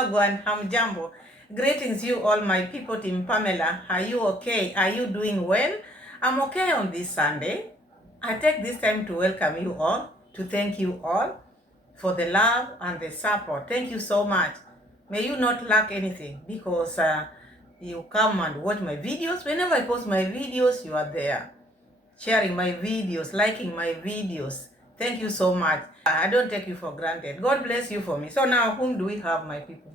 Wagwan, hamjambo. Greetings you all my people, Team Pamela. Are you okay? Are you doing well? I'm okay on this Sunday. I take this time to welcome you all, to thank you all for the love and the support. Thank you so much. May you not lack anything because you come and watch my videos. Whenever I post my videos, you are there. Sharing my videos, liking my videos. Thank you so much. I don't take you for granted. God bless you for me. So now, whom do we have, my people?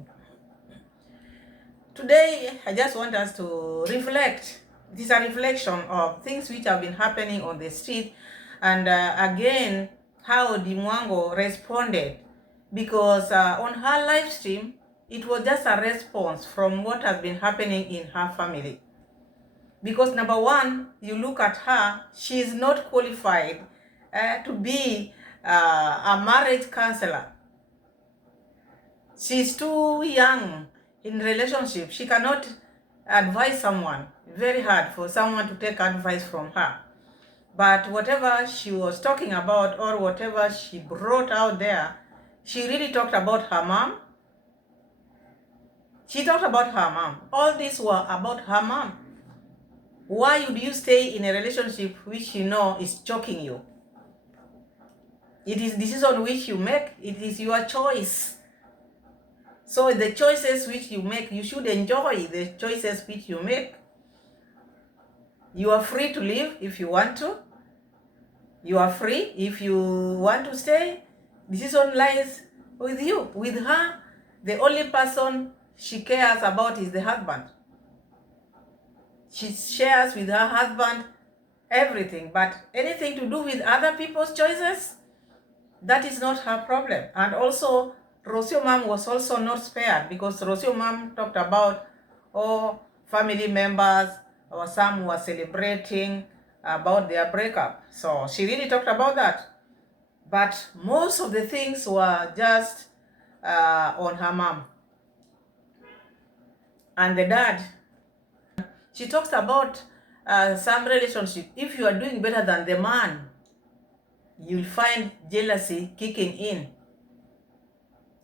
Today, I just want us to reflect. It is a reflection of things which have been happening on the street, and again, how Dee Mwango responded, because on her live stream, it was just a response from what has been happening in her family. Because number one, you look at her, she is not qualified to be a marriage counselor. She's too young in relationship. She cannot advise someone. Very hard for someone to take advice from her. But whatever she was talking about, or whatever she brought out there, she really talked about her mom. She talked about her mom. All these were about her mom. Why would you stay in a relationship which you know is choking you? It is decision which you make. It is your choice. So the choices which you make, you should enjoy the choices which you make. You are free to leave if you want to. You are free if you want to stay. Decision lies with you. With her, the only person she cares about is the husband. She shares with her husband everything, but anything to do with other people's choices, that is not her problem. And also, Rocio mom was also not spared, because Rocio mom talked about family members, or some were celebrating about their breakup. So she really talked about that. But most of the things were just on her mom. And the dad, she talks about some relationship. If you are doing better than the man, you'll find jealousy kicking in.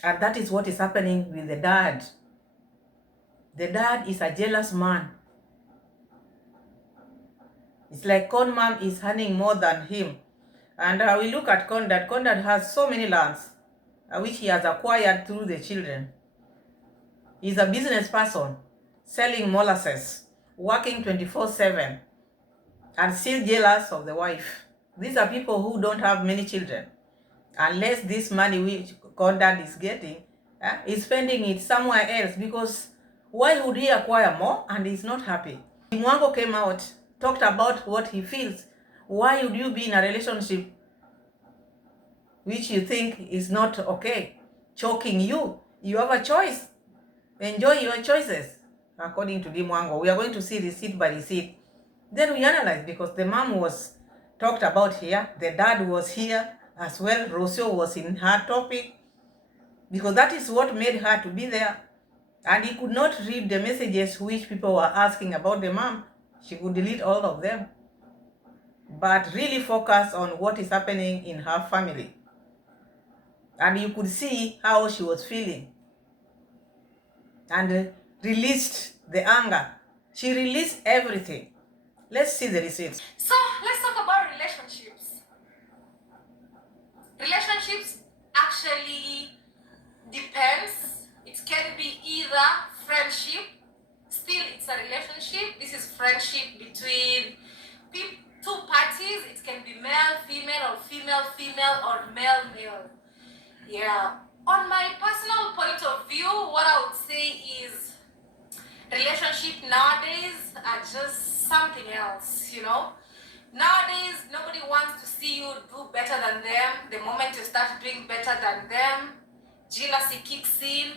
And that is what is happening with the dad. The dad is a jealous man. It's like conmum is earning more than him. And we look at Conrad. Conrad has so many lands which he has acquired through the children. He's a business person, selling molasses, working 24/7, and still jealous of the wife. These are people who don't have many children. Unless this money which Conrad is getting, is spending it somewhere else, because why would he acquire more and he's not happy? Dee Mwango came out, talked about what he feels. Why would you be in a relationship which you think is not okay, choking you? You have a choice. Enjoy your choices. According to Dee Mwango, we are going to see receipt by receipt. Then we analyze, because the mom was talked about here, the dad was here as well, Rocio was in her topic, because that is what made her to be there. And he could not read the messages which people were asking about the mom. She could delete all of them, but really focus on what is happening in her family. And you could see how she was feeling, and released the anger. She released everything. Let's see the receipts. So let's talk about relationships. Relationships actually depends. It can be either friendship, still it's a relationship. This is friendship between two parties. It can be male, female, or female, female, or male, male. Yeah. On my personal point of view, what I would say is relationship nowadays are just something else, you know. Nowadays, nobody wants to see you do better than them. The moment you start doing better than them, jealousy kicks in,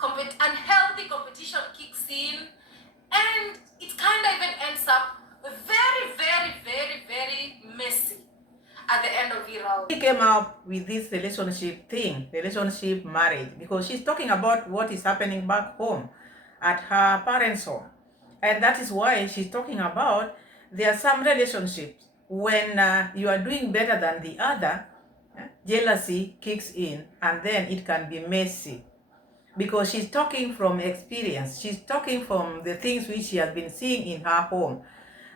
unhealthy competition kicks in, and it kind of even ends up very, very, very, very messy at the end of it all. She came up with this relationship thing, relationship marriage, because she's talking about what is happening back home at her parents' home. And that is why she's talking about there are some relationships when you are doing better than the other, jealousy kicks in, and then it can be messy. because she's talking from experience. She's talking from the things which she has been seeing in her home.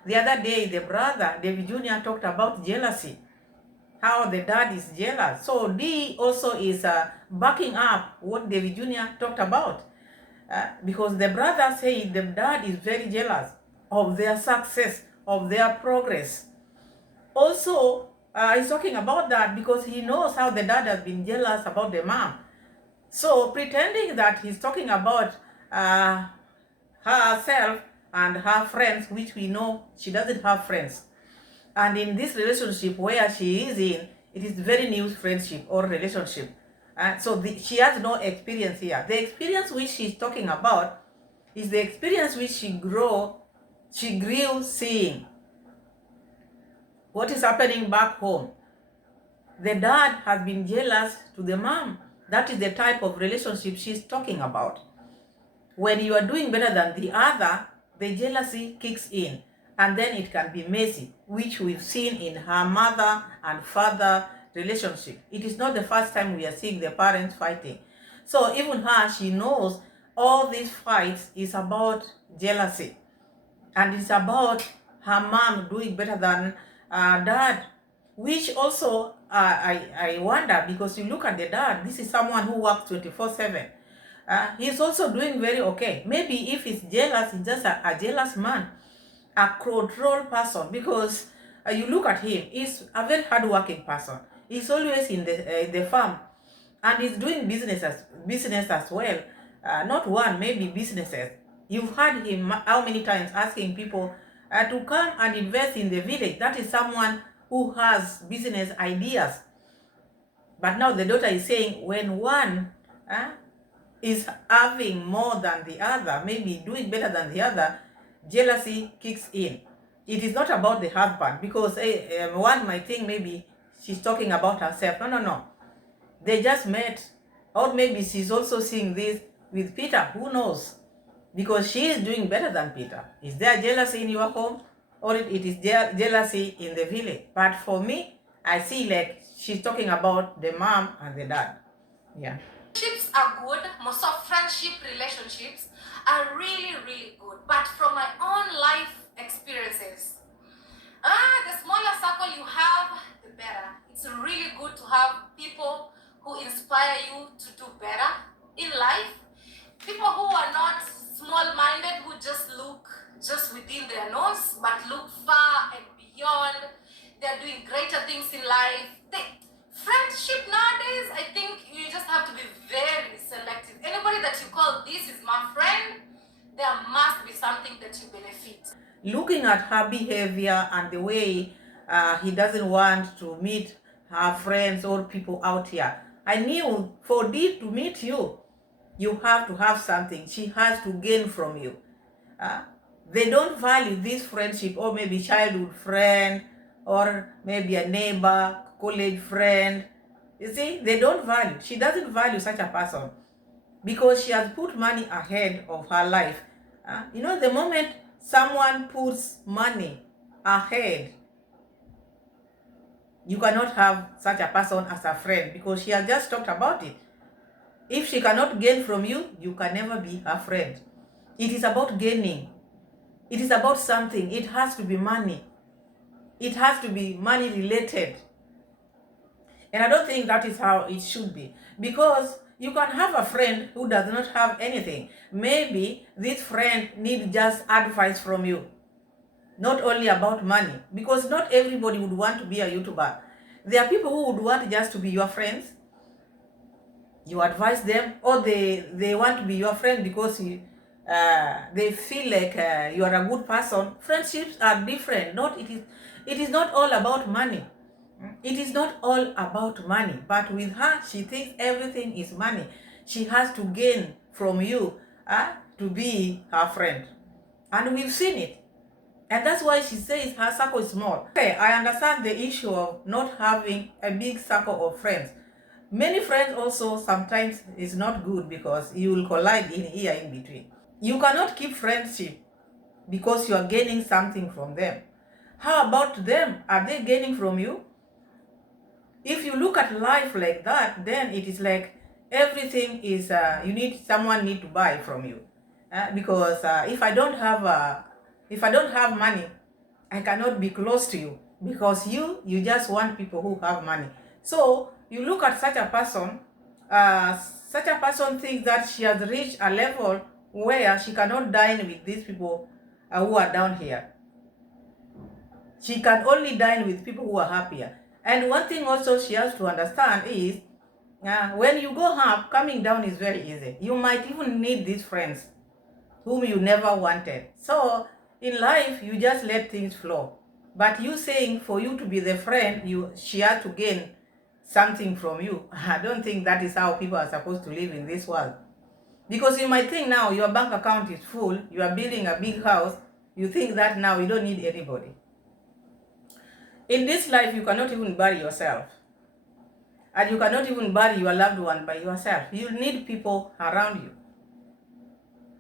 The other day, the brother, David Jr., talked about jealousy, how the dad is jealous. So Dee also is backing up what David Jr. talked about. Because the brother said the dad is very jealous of their success, of their progress. Also, he's talking about that because he knows how the dad has been jealous about the mom. So pretending that he's talking about herself and her friends, which we know she doesn't have friends. And in this relationship where she is in, it is very new friendship or relationship. So she has no experience here. The experience which she's talking about is the experience which she grew seeing what is happening back home. The dad has been jealous to the mom. That is the type of relationship she's talking about. When you are doing better than the other, the jealousy kicks in, and then it can be messy, which we've seen in her mother and father relationship. It is not the first time we are seeing the parents fighting. So even her, she knows all these fights is about jealousy, and it's about her mom doing better than dad, which also I wonder, because you look at the dad, this is someone who works 24/7. He's also doing very okay. Maybe if he's jealous, he's just a jealous man, a control person, because you look at him, he's a very hardworking person. He's always in the farm, and he's doing business as well. Not one, maybe businesses. You've heard him how many times asking people to come and invest in the village. That is someone who has business ideas. But now the daughter is saying when one is having more than the other, maybe doing better than the other, jealousy kicks in. It is not about the husband, because one might think maybe she's talking about herself. No. They just met. Or maybe she's also seeing this with Peter. Who knows? Because she is doing better than Peter. Is there jealousy in your home? Or it is jealousy in the village? But for me, I see like she's talking about the mom and the dad. Yeah. Friendships are good. Most of friendship relationships are really, really good. But from my own life experiences, the smaller circle you have, the better. It's really good to have people who inspire you to do better in life. People who are not small-minded, who just look just within their nose, but look far and beyond. They're doing greater things in life. Friendship nowadays, I think you just have to be very selective. Anybody that you call this is my friend, there must be something that you benefit. Looking at her behavior and the way he doesn't want to meet her friends or people out here, I knew for Dee to meet you, you have to have something. She has to gain from you. They don't value this friendship, or maybe childhood friend, or maybe a neighbor, college friend. You see, they don't value. She doesn't value such a person because she has put money ahead of her life. The moment someone puts money ahead, you cannot have such a person as a friend, because she has just talked about it. If she cannot gain from you, you can never be her friend. It is about gaining. It is about something. It has to be money. It has to be money related. And I don't think that is how it should be, because you can have a friend who does not have anything. Maybe this friend needs just advice from you, not only about money, because not everybody would want to be a YouTuber. There are people who would want just to be your friends. You advise them, or they want to be your friend because they feel like you are a good person. Friendships are different. It is not all about money. It is not all about money. But with her, she thinks everything is money. She has to gain from you to be her friend. And we've seen it. And that's why she says her circle is small. Okay, I understand the issue of not having a big circle of friends. Many friends also sometimes is not good, because you will collide in here in between. You cannot keep friendship because you are gaining something from them. How about them? Are they gaining from you? If you look at life like that, then it is like everything is someone need to buy from you, because if I don't have money, I cannot be close to you, because you just want people who have money. So you look at such a person, thinks that she has reached a level where she cannot dine with these people who are down here. She can only dine with people who are happier. And one thing also she has to understand is, when you go up, coming down is very easy. You might even need these friends whom you never wanted. So in life, you just let things flow. But you saying for you to be the friend, she has to gain something from you. I don't think that is how people are supposed to live in this world. Because you might think now your bank account is full, you are building a big house, you think that now you don't need anybody. In this life, you cannot even bury yourself. And you cannot even bury your loved one by yourself. You need people around you.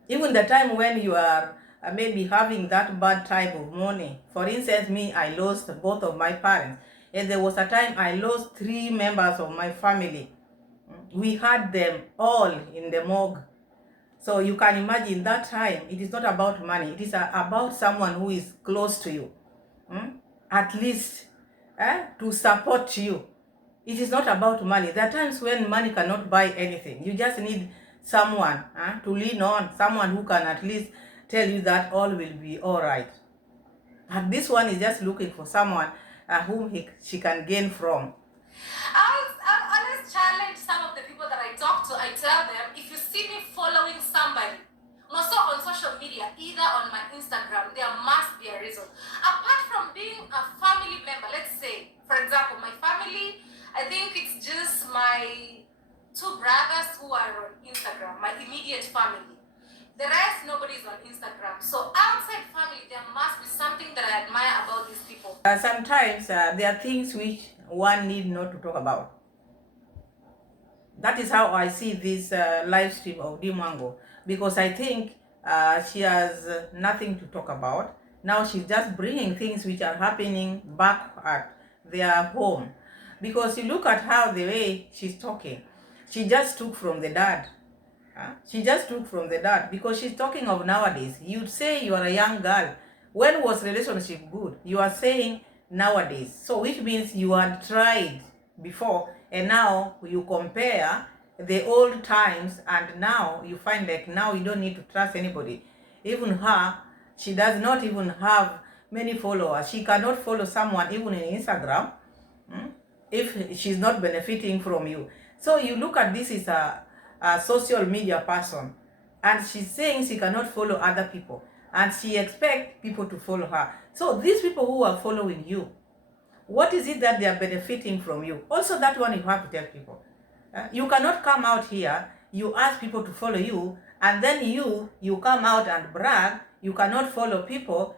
Even the time when you are maybe having that bad type of mourning. For instance, me, I lost both of my parents. And there was a time I lost 3 members of my family. We had them all in the morgue. So you can imagine that time, it is not about money. It is about someone who is close to you. At least to support you. It is not about money. There are times when money cannot buy anything. You just need someone to lean on, someone who can at least tell you that all will be all right. And this one is just looking for someone whom she can gain from. I always challenge some of the people that I talk to. I tell them, if you see me following somebody, also on social media, either on my Instagram, there must be a reason. Apart from being a family member, let's say, for example, my family, I think it's just my 2 brothers who are on Instagram, my immediate family. The rest, nobody's on Instagram. So outside family, there must be something that I admire about these people. Sometimes there are things which one need not to talk about. That is how I see this live stream of Dee Mwango, because I think she has nothing to talk about. Now she's just bringing things which are happening back at their home. Because you look at how the way she's talking, she just took from the dad. She just took from the dad, because she's talking of nowadays. You'd say you are a young girl. When was relationship good? You are saying nowadays. So which means you had tried before, and now you compare the old times, and now you find like now you don't need to trust anybody. Even her, she does not even have many followers. She cannot follow someone even in Instagram if she's not benefiting from you. So you look at this as a social media person, and she's saying she cannot follow other people, and she expects people to follow her. So these people who are following you, what is it that they are benefiting from you? Also, that one you have to tell people. You cannot come out here, you ask people to follow you, and then you come out and brag. You cannot follow people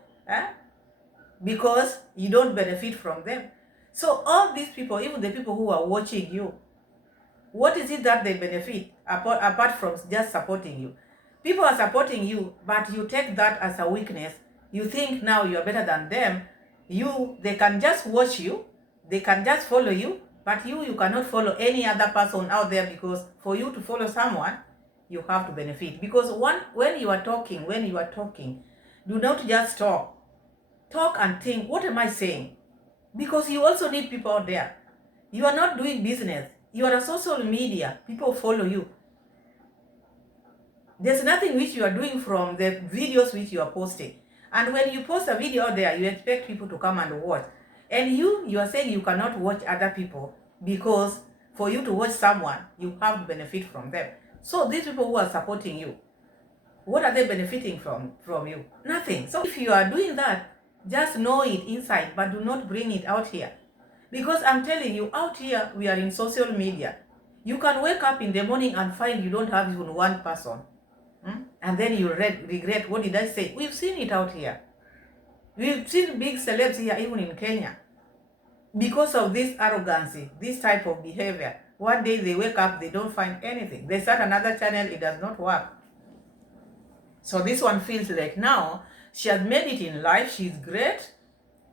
because you don't benefit from them. So all these people, even the people who are watching you, what is it that they benefit apart from just supporting you? People are supporting you, but you take that as a weakness. You think now you are better than them. They can just watch you, they can just follow you, but you cannot follow any other person out there, because for you to follow someone, you have to benefit. Because when you are talking, do not just talk. Talk and think, what am I saying? Because you also need people out there. You are not doing business. You are a social media. People follow you. There's nothing which you are doing from the videos which you are posting. And when you post a video out there, you expect people to come and watch. And you are saying you cannot watch other people, because for you to watch someone, you have to benefit from them. So these people who are supporting you, what are they benefiting from you? Nothing. So if you are doing that, just know it inside, but do not bring it out here. Because I'm telling you, out here, we are in social media. You can wake up in the morning and find you don't have even one person. And then you regret, what did I say? We've seen it out here. We've seen big celebs here, even in Kenya. Because of this arrogancy, this type of behavior. One day they wake up, they don't find anything. They start another channel, it does not work. So this one feels like now, she has made it in life, she's great.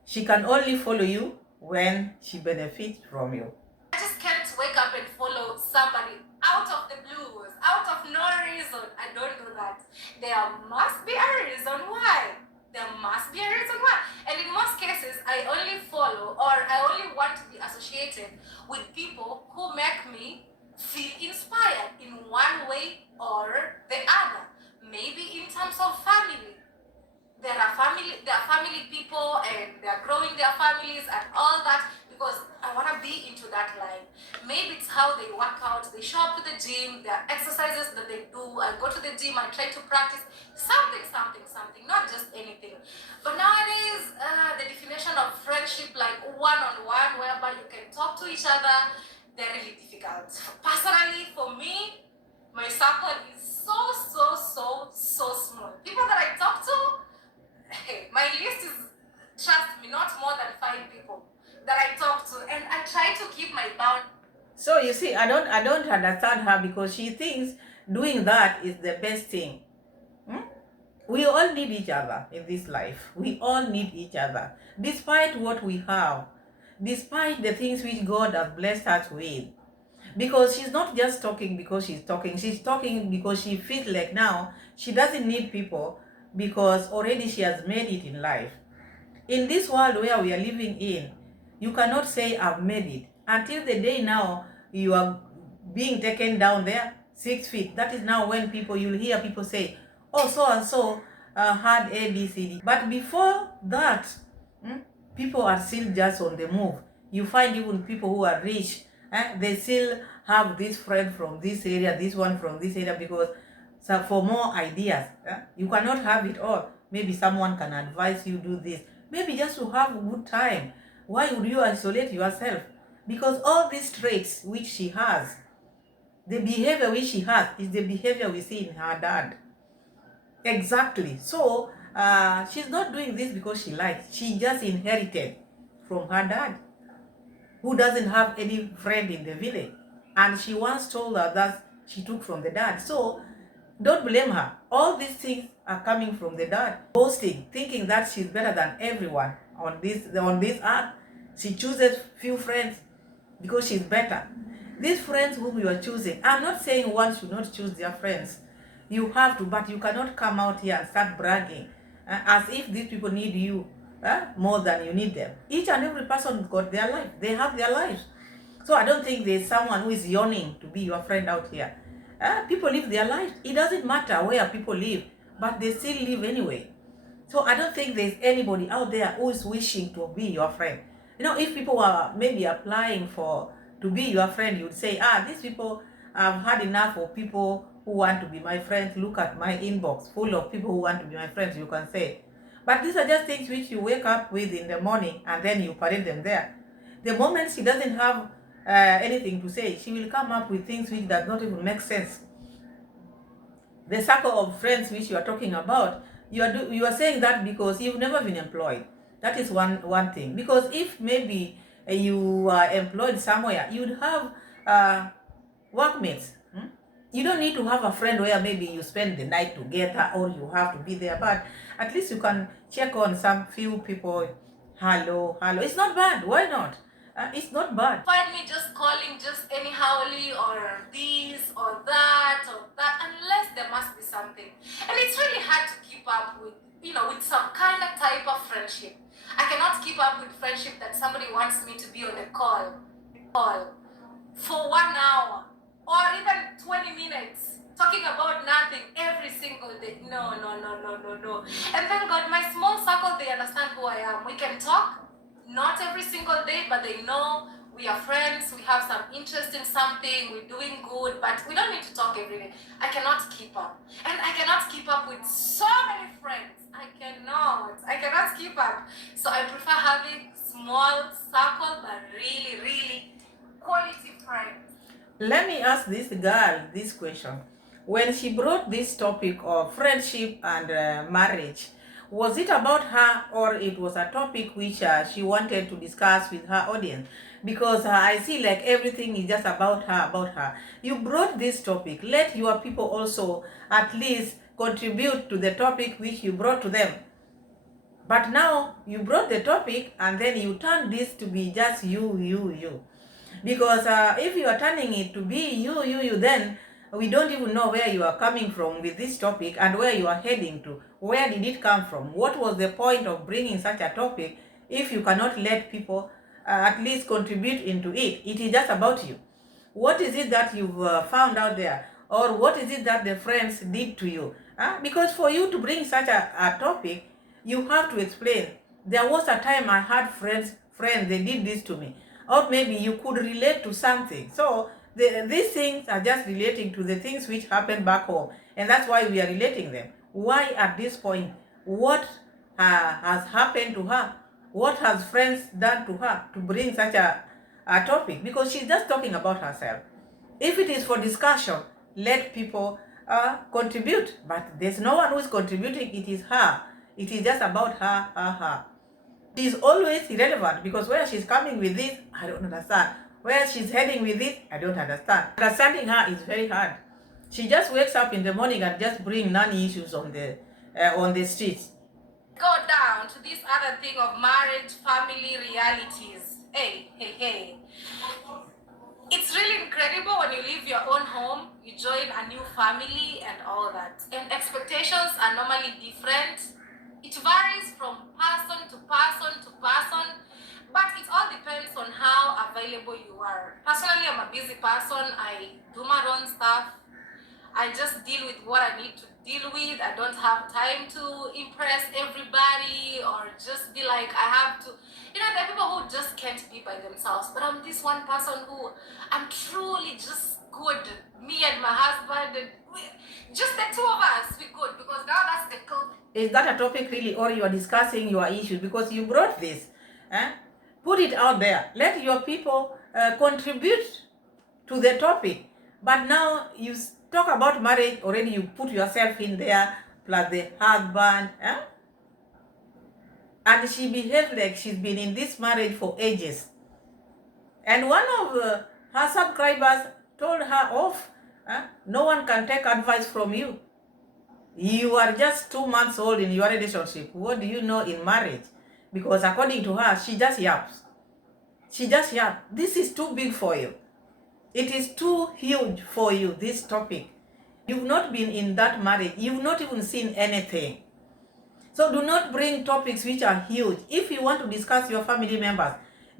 She can only follow you when she benefits from you. I just can't wake up and follow somebody out of the blues, out of no reason. I don't do that. There must be a reason why. There must be a reason why. And in most cases, I only follow or I only want to be associated with people who make me feel inspired in one way or the other. Maybe in terms of family. There are family people and they are growing their families and all that because I want to be into that line. Maybe it's how they work out, they show up to the gym, there are exercises that they do. I go to the gym, I try to practice something, not just anything. But nowadays, the definition of friendship, like one-on-one, whereby you can talk to each other, they're really difficult. Personally, for me, my circle is so small. People that I talk to, my list is, trust me, not more than 5 people that I talk to, and I try to keep my bound. So you see, I don't understand her because she thinks doing that is the best thing. We all need each other in this life. We all need each other, despite what we have, despite the things which God has blessed us with. Because she's not just talking because she's talking because she feels like now she doesn't need people because already she has made it in life. In this world where we are living in, you cannot say I've made it until the day now you are being taken down there 6 feet. That is now when you'll hear people say, oh, so and so had ABCD. But before that, people are still just on the move. You find even people who are rich, they still have this friend from this area, this one from this area, because for more ideas. You cannot have it all. Maybe someone can advise you do this. Maybe just to have a good time. Why would you isolate yourself? Because all these traits which she has, the behavior which she has is the behavior we see in her dad. Exactly. So she's not doing this because she likes. She just inherited from her dad, who doesn't have any friend in the village. And she once told her that she took from the dad. So don't blame her. All these things are coming from the dad. Boasting, thinking that she's better than everyone on this earth. She chooses few friends because she's better. These friends whom you are choosing, I'm not saying one should not choose their friends. You have to, but you cannot come out here and start bragging as if these people need you more than you need them. Each and every person got their life. They have their lives. So I don't think there's someone who is yearning to be your friend out here. People live their lives. It doesn't matter where people live, but they still live anyway. So I don't think there's anybody out there who is wishing to be your friend. You know, if people are maybe applying to be your friend, you would say, these people, I've had enough of people who want to be my friends. Look at my inbox full of people who want to be my friends, you can say. But these are just things which you wake up with in the morning and then you parade them there. The moment she doesn't have anything to say, she will come up with things which does not even make sense. The circle of friends which you are talking about, you are saying that because you've never been employed. That is one thing. Because if maybe you are employed somewhere, you'd have workmates. You don't need to have a friend where maybe you spend the night together or you have to be there, but at least you can check on some few people. Hello. It's not bad. Why not? It's not bad. Find me just calling just anyhowly or this or that, unless there must be something. And it's really hard to keep up with, with some kind of type of friendship. I cannot keep up with friendship that somebody wants me to be on a call for 1 hour or even 20 minutes talking about nothing every single day. No. And thank God, my small circle, they understand who I am. We can talk, not every single day, but they know we are friends, we have some interest in something, we're doing good, but we don't need to talk every day. I cannot keep up. And I cannot keep up with so many friends. I cannot keep up. So I prefer having small circle, but really quality friends. Let me ask this girl this question. When she brought this topic of friendship and marriage, was it about her or it was a topic which she wanted to discuss with her audience? Because I see like everything is just about her. You brought this topic. Let your people also at least contribute to the topic which you brought to them. But now you brought the topic and then you turned this to be just you. Because if you are turning it to be you, then we don't even know where you are coming from with this topic and where you are heading to. Where did it come from? What was the point of bringing such a topic if you cannot let people at least contribute into it? It is just about you. What is it that you've found out there? Or what is it that the friends did to you? Because for you to bring such a topic, you have to explain. There was a time I had friends, they did this to me. Or maybe you could relate to something. So these things are just relating to the things which happened back home. And that's why we are relating them. Why at this point? What has happened to her? What has friends done to her to bring such a topic? Because she's just talking about herself. If it is for discussion, let people contribute. But there's no one who is contributing. It is her. It is just about her. She's always irrelevant because where she's coming with this, I don't understand. Where she's heading with it, I don't understand. Understanding her is very hard. She just wakes up in the morning and just bring non-issues on the streets. Go down to this other thing of marriage, family realities. Hey. It's really incredible when you leave your own home, you join a new family and all that. And expectations are normally different. It varies from person to person, but it all depends on how available you are. Personally, I'm a busy person. I do my own stuff. I just deal with what I need to deal with. I don't have time to impress everybody or just be like, I have to. There are people who just can't be by themselves. But I'm this one person who I'm truly just good. Me and my husband, and just the two of us, we good because now that's the cool. Is that a topic really, or you are discussing your issues because you brought this? Put it out there. Let your people contribute to the topic. But now you talk about marriage, already you put yourself in there, plus the husband. And she behaved like she's been in this marriage for ages. And one of her subscribers told her off. No one can take advice from you. You are just 2 months old in your relationship. What do you know in marriage? Because according to her, she just yaps. This is too big for you. It is too huge for you, this topic. You've not been in that marriage. You've not even seen anything. So do not bring topics which are huge. If you want to discuss your family members,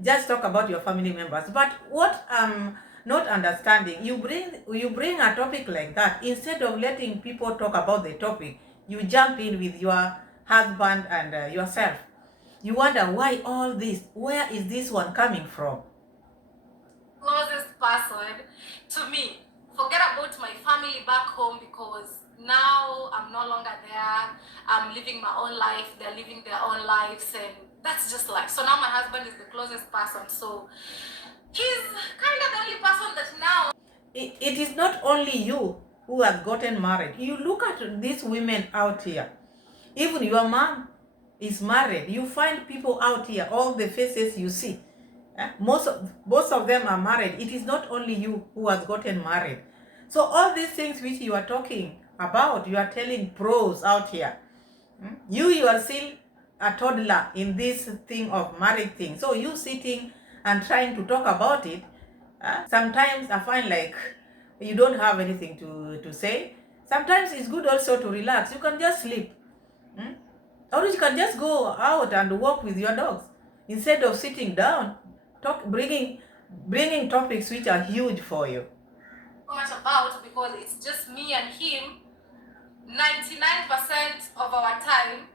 just talk about your family members. But what I'm not understanding, you bring a topic like that, instead of letting people talk about the topic, you jump in with your husband and yourself. You wonder why all this, where is this one coming from? Closest person to me. Forget about my family back home because now I'm no longer there. I'm living my own life. They're living their own lives, and that's just life. So now my husband is the closest person. So he's kind of the only person that now. It is not only you who has gotten married. You look at these women out here. Even your mom is married. You find people out here, all the faces you see. Most of them are married. It is not only you who has gotten married. So all these things which you are talking about, you are telling pros out here. You are still a toddler in this thing of marriage thing. So you sitting and trying to talk about it, sometimes I find like you don't have anything to say. Sometimes it's good also to relax. You can just sleep. Or you can just go out and walk with your dogs instead of sitting down, bringing topics which are huge for you. Much about because it's just me and him. 99% of our time,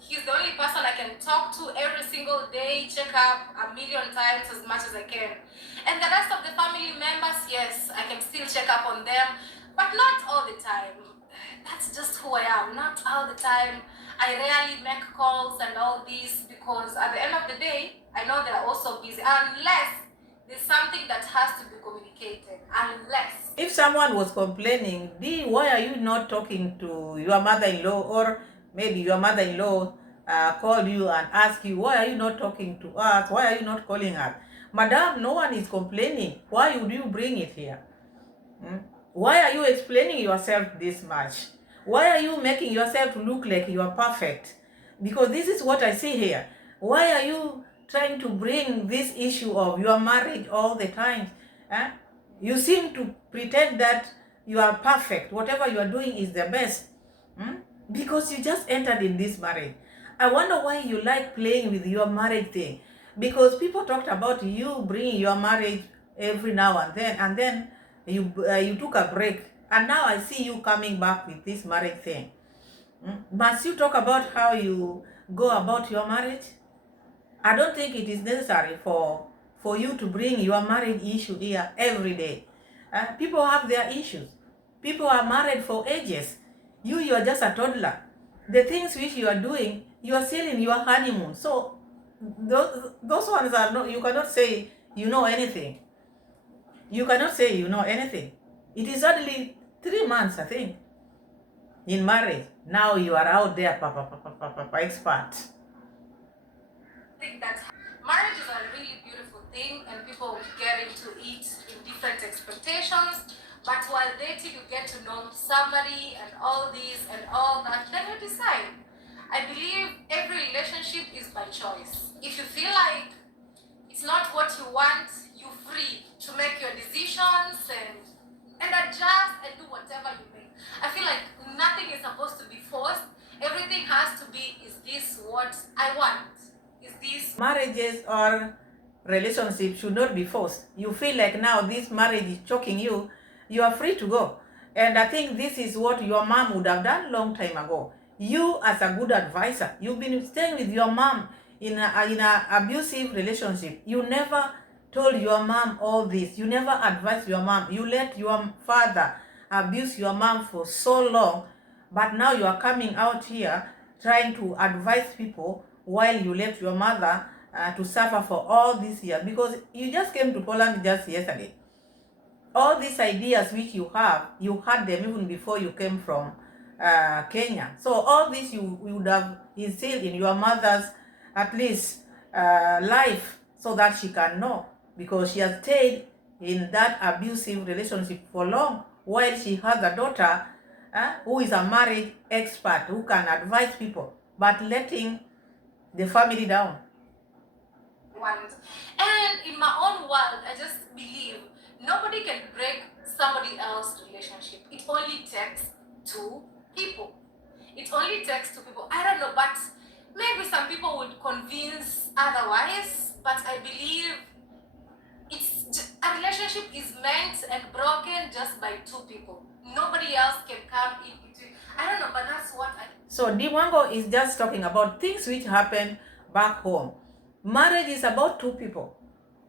he's the only person I can talk to every single day, check up 1,000,000 times as much as I can. And the rest of the family members, yes, I can still check up on them, but not all the time. That's just who I am, not all the time. I rarely make calls and all this because at the end of the day, I know they're also busy unless there's something that has to be communicated. Unless if someone was complaining, Dee, why are you not talking to your mother-in-law, or maybe your mother-in-law called you and asked you, why are you not talking to us? Why are you not calling us? Madam, no one is complaining. Why would you bring it here? Why are you explaining yourself this much? Why are you making yourself look like you are perfect? Because this is what I see here. Why are you trying to bring this issue of your marriage all the time. You seem to pretend that you are perfect. Whatever you are doing is the best. Because you just entered in this marriage. I wonder why you like playing with your marriage thing. Because people talked about you bringing your marriage every now and then you took a break. And now I see you coming back with this marriage thing. Must you talk about how you go about your marriage? I don't think it is necessary for you to bring your marriage issue here every day. People have their issues. People are married for ages. You are just a toddler. The things which you are doing, you are still in your honeymoon. So those ones are not, you cannot say you know anything. You cannot say you know anything. It is only 3 months, I think, in marriage. Now you are out there, expert. I think that marriage is a really beautiful thing, and people get into it in different expectations. But while dating, you get to know somebody and all this and all that, then you decide. I believe every relationship is by choice. If you feel like it's not what you want, you're free to make your decisions and adjust and do whatever you make. I feel like nothing is supposed to be forced. Everything has to be, is this what I want? Is this... Marriages or relationships should not be forced. You feel like now this marriage is choking you, you are free to go. And I think this is what your mom would have done long time ago. You, as a good advisor, you've been staying with your mom in a abusive relationship. You never told your mom all this. You never advised your mom. You let your father abuse your mom for so long, but now you are coming out here trying to advise people while you let your mother to suffer for all these years, because you just came to Poland just yesterday. All these ideas which you have, you had them even before you came from Kenya. So all this you would have instilled in your mother's at least life, so that she can know, because she has stayed in that abusive relationship for long, while she has a daughter who is a marriage expert who can advise people, but letting the family down. And in my own world, I just believe nobody can break somebody else's relationship. It only takes two people. It only takes two people. I don't know, but maybe some people would convince otherwise, but I believe a relationship is meant and broken just by two people. Nobody else can come in between. I don't know, but that's what I... So Dee Mwango is just talking about things which happen back home. Marriage is about two people.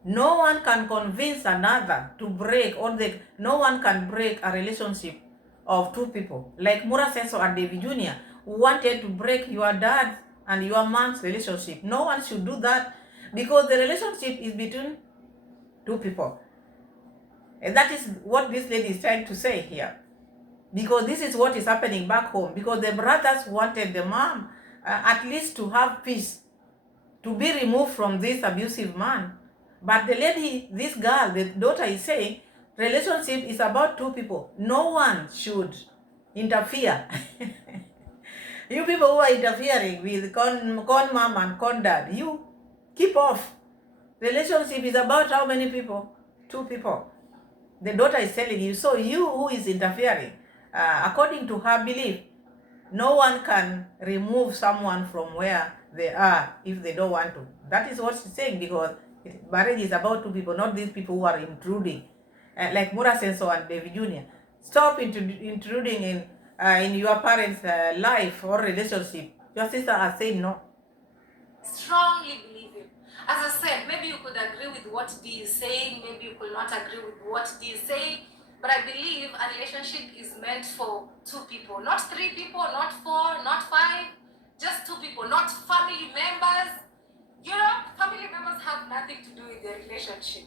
No one can convince another to break, or no one can break a relationship of two people. Like Mura Senso and David Jr. wanted to break your dad and your mom's relationship. No one should do that, because the relationship is between two people. And that is what this lady is trying to say here. Because this is what is happening back home. Because the brothers wanted the mom at least to have peace, to be removed from this abusive man. But the lady, this girl, the daughter, is saying relationship is about two people. No one should interfere. You people who are interfering with conmum and condad, you keep off. Relationship is about how many people? Two people. The daughter is telling you. So you who is interfering, according to her belief, no one can remove someone from where they are if they don't want to. That is what she's saying, because marriage is about two people, not these people who are intruding. Like Mura Senso and David Jr. Stop intruding in your parents' life or relationship. Your sister has said no. Strongly believe it. As I said, maybe you could agree with what Dee is saying, maybe you could not agree with what Dee is saying, but I believe a relationship is meant for two people, not three people, not four, not five, just two people, not family members. You know, family members have nothing to do with their relationship.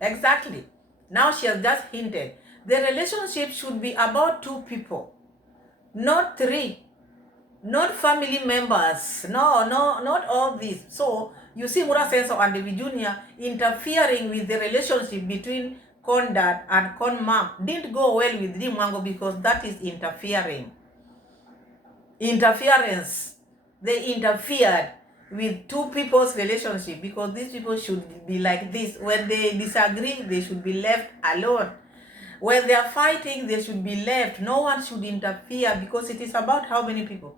Exactly. Now she has just hinted. The relationship should be about two people, not three, not family members. No, not all this. So you see Mura Senso and David Jr. interfering with the relationship between condad and conmum. Didn't go well with Dee Mwango, because that is interfering. Interference. They interfered. with two people's relationship, because these people should be like this. When they disagree, they should be left alone. When they are fighting, they should be left. No one should interfere, because it is about how many people.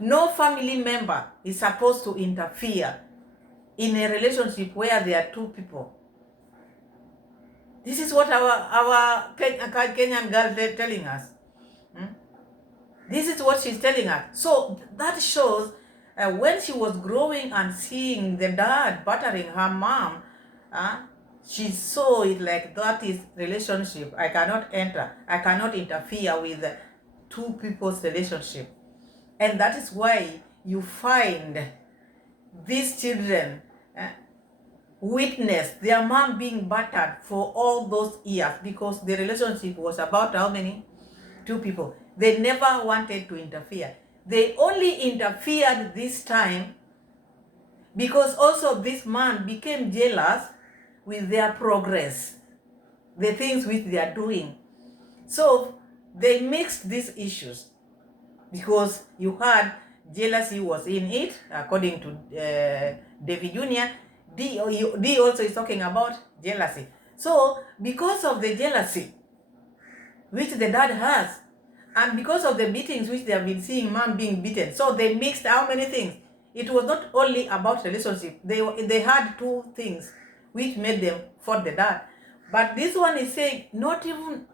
No family member is supposed to interfere in a relationship where there are two people. This is what our Kenyan girl is telling us. This is what she's telling us. So that shows when she was growing and seeing the dad battering her mom, she saw it like that is relationship. I cannot enter. I cannot interfere with two people's relationship. And that is why you find these children witness their mom being battered for all those years, because the relationship was about how many? Two people. They never wanted to interfere. They only interfered this time because also this man became jealous with their progress, the things which they are doing. So they mixed these issues, because you had jealousy was in it, according to David Jr. D also is talking about jealousy. So because of the jealousy which the dad has, and because of the beatings which they have been seeing mom being beaten, so they mixed how many things? It was not only about relationship. They had two things which made them fought the dad. But this one is saying not even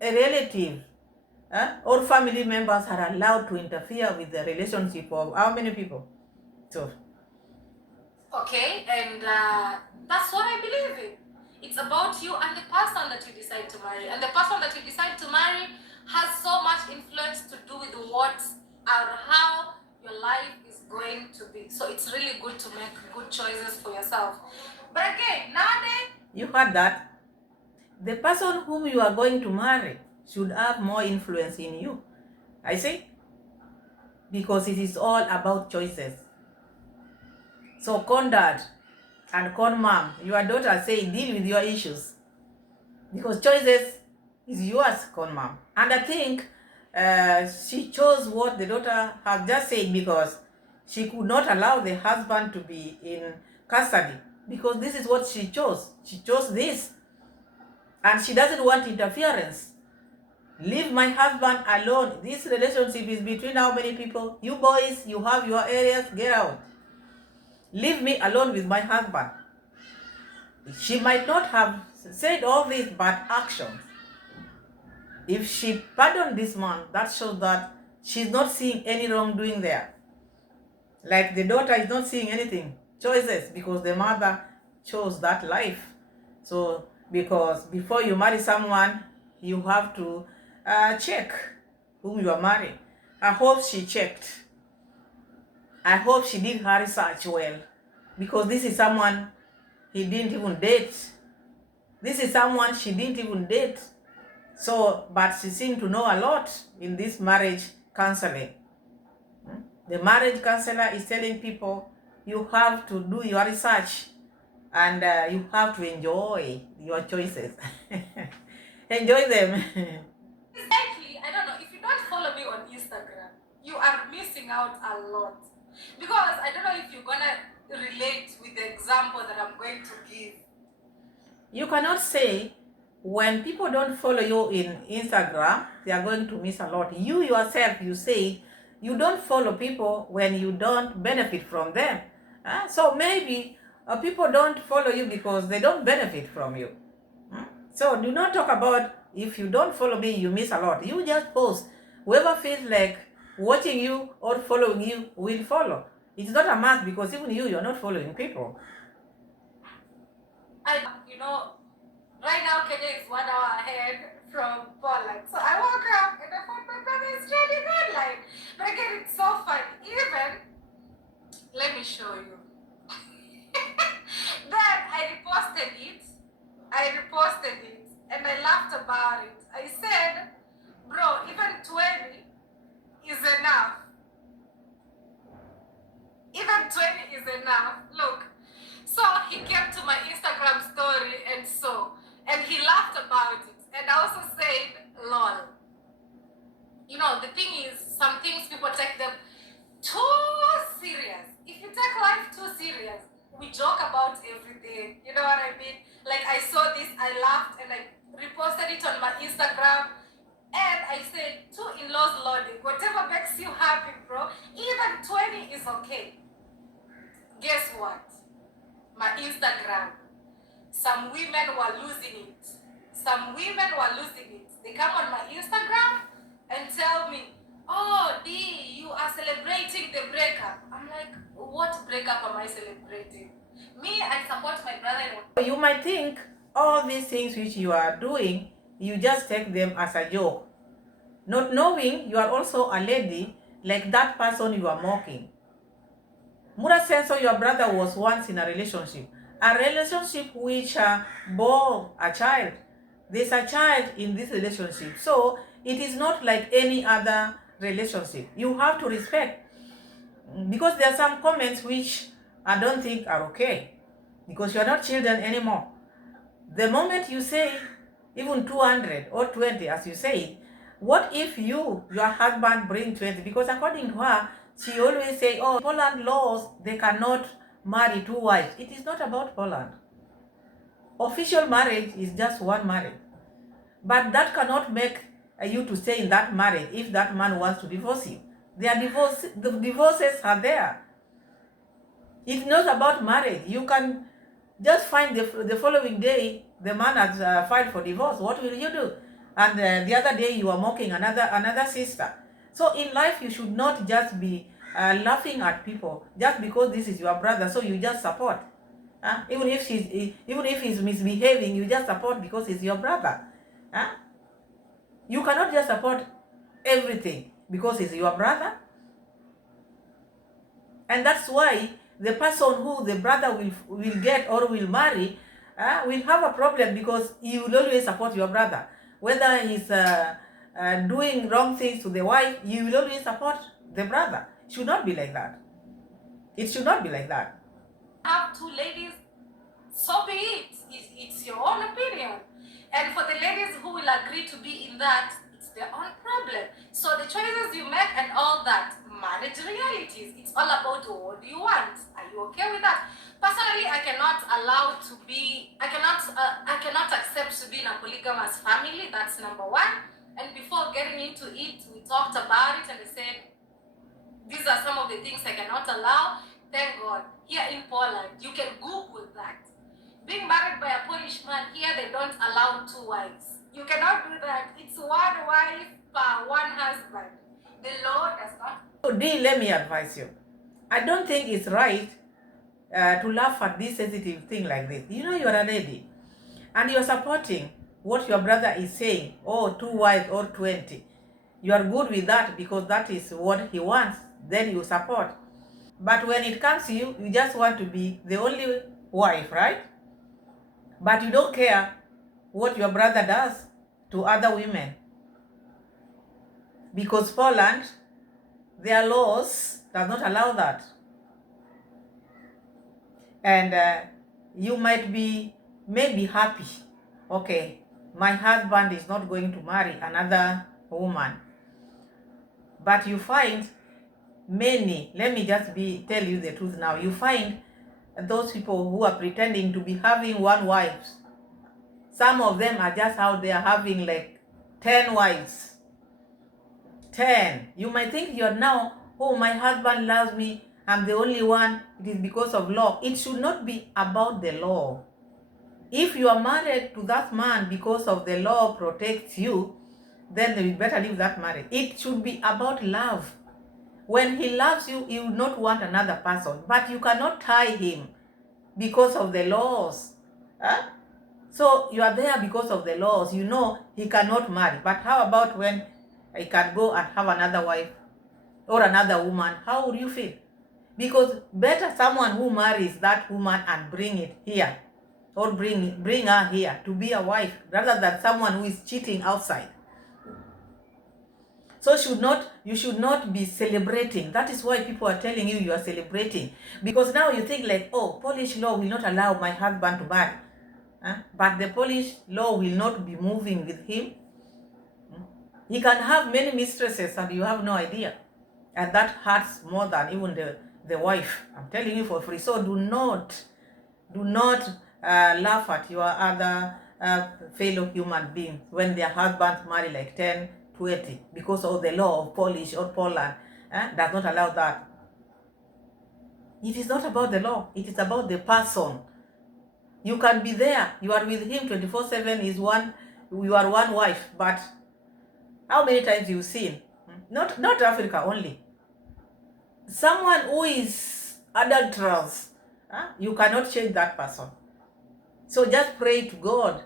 a relative or family members are allowed to interfere with the relationship of how many people? So Okay, and that's what I believe in. It's about you and the person that you decide to marry. And the person that you decide to marry has so much influence to do with what or how your life is going to be. So it's really good to make good choices for yourself. But again, nowadays, you heard that. The person whom you are going to marry should have more influence in you. I see? Because it is all about choices. So condad and conmum, your daughter say deal with your issues, because choices is yours, conmum. And I think she chose what the daughter has just said, because she could not allow the husband to be in custody, because this is what she chose. She chose this, and she doesn't want interference. Leave my husband alone. This relationship is between how many people? You boys, you have your areas, get out. Leave me alone with my husband. She might not have said all this, but actions. If she pardoned this man, that shows that she's not seeing any wrongdoing there. Like the daughter is not seeing anything. Choices, because the mother chose that life. So, because before you marry someone, you have to check whom you are marrying. I hope she checked. I hope she did her research well, because this is someone he didn't even date. This is someone she didn't even date. So, but she seemed to know a lot in this marriage counseling. The marriage counselor is telling people you have to do your research, and you have to enjoy your choices. Enjoy them. exactly, I don't know, if you don't follow me on Instagram, you are missing out a lot. Because I don't know if you're gonna relate with the example that I'm going to give. You cannot say when people don't follow you in Instagram, they are going to miss a lot. You yourself, you say you don't follow people when you don't benefit from them. So maybe people don't follow you because they don't benefit from you. So do not talk about if you don't follow me, you miss a lot. You just post. Whoever feels like watching you or following you will follow. It's not a must, because even you're not following people. You know, right now Kenya is 1 hour ahead from Poland. So I woke up and I thought my brother is really good. Like, but again, it's so fun. Even, let me show you. Then I reposted it. And I laughed about it. I said, bro, even 20 is enough. Even 20 is enough. Look. So he came to my Instagram story and he laughed about it. And I also said, lol. You know, the thing is, some things people take them too serious. If you take joke about everything. You know what I mean? Like, I saw this, I laughed, and I reposted it on my Instagram. And I said, two in-laws loading, whatever makes you happy, bro. Even 20 is okay. Guess what? My Instagram. Some women were losing it. Some women were losing it. They come on my Instagram and tell me, oh, Dee, you are celebrating the breakup. I'm like, what breakup am I celebrating? Me, I support my brother. You might think all these things which you are doing, you just take them as a joke, not knowing you are also a lady like that person you are mocking. Mura Senso, your brother was once in a relationship which bore a child. There's a child in this relationship, so it is not like any other relationship. You have to respect, because there are some comments which I don't think are okay, because you are not children anymore. The moment you say even 200 or 20, as you say, what if your husband bring 20? Because according to her, she always say, oh, Poland laws, they cannot marry two wives. It is not about Poland. Official marriage is just one marriage. But that cannot make you to stay in that marriage if that man wants to divorce you. The divorces are there. It's not about marriage. You can just find the following day the man has filed for divorce. What will you do? And the other day you are mocking another sister. So in life you should not just be laughing at people just because this is your brother. So you just support. Even if he's misbehaving, you just support because he's your brother. You cannot just support everything because he's your brother. And that's why the person who the brother will get or will marry will have a problem, because he will always support your brother. Whether he's doing wrong things to the wife, you will always support the brother. It should not be like that. It should not be like that. Have two ladies, so be it. It's your own opinion. And for the ladies who will agree to be in that, it's their own problem. So the choices you make and all that, manage realities. It's all about what do you want. Are you okay with that? Personally, I cannot accept to be in a polygamous family. That's number one. And before getting into it, we talked about it and I said, these are some of the things I cannot allow. Thank God, here in Poland, you can Google that. Being married by a Polish man, here they don't allow two wives. You cannot do that. It's one wife per one husband. The law does not. So Dee, let me advise you. I don't think it's right to laugh at this sensitive thing like this. You know, you're a lady and you're supporting what your brother is saying, oh, two wives or 20. You are good with that because that is what he wants. Then you support. But when it comes to you, you just want to be the only wife, right? But you don't care what your brother does to other women. Because Poland, their laws does not allow that. And you might be maybe happy. Okay, my husband is not going to marry another woman. But you find many, let me just tell you the truth now. You find those people who are pretending to be having one wife. Some of them are just out there having like 10 wives. 10. You might think you're now, oh, my husband loves me, I'm the only one. It is because of law. It should not be about the law. If you are married to that man because of the law protects you, then you better leave that marriage. It should be about love. When he loves you, he will not want another person. But you cannot tie him because of the laws. So you are there because of the laws. You know he cannot marry. But how about when he can go and have another wife or another woman? How would you feel? Because better someone who marries that woman and bring it here, or bring her here to be a wife, rather than someone who is cheating outside. So you should not be celebrating. That is why people are telling you you are celebrating. Because now you think like, oh, Polish law will not allow my husband to marry. But the Polish law will not be moving with him. He can have many mistresses and you have no idea. And that hurts more than even the wife. I'm telling you for free. So do not Do not laugh at your other fellow human beings when their husbands marry like 10, 20, because of the law of Polish or Poland does not allow that. It is not about the law. It is about the person. You can be there. You are with him 24/7. You are one wife. But how many times you've seen? Not Africa only. Someone who is adulterous, you cannot change that person. So just pray to God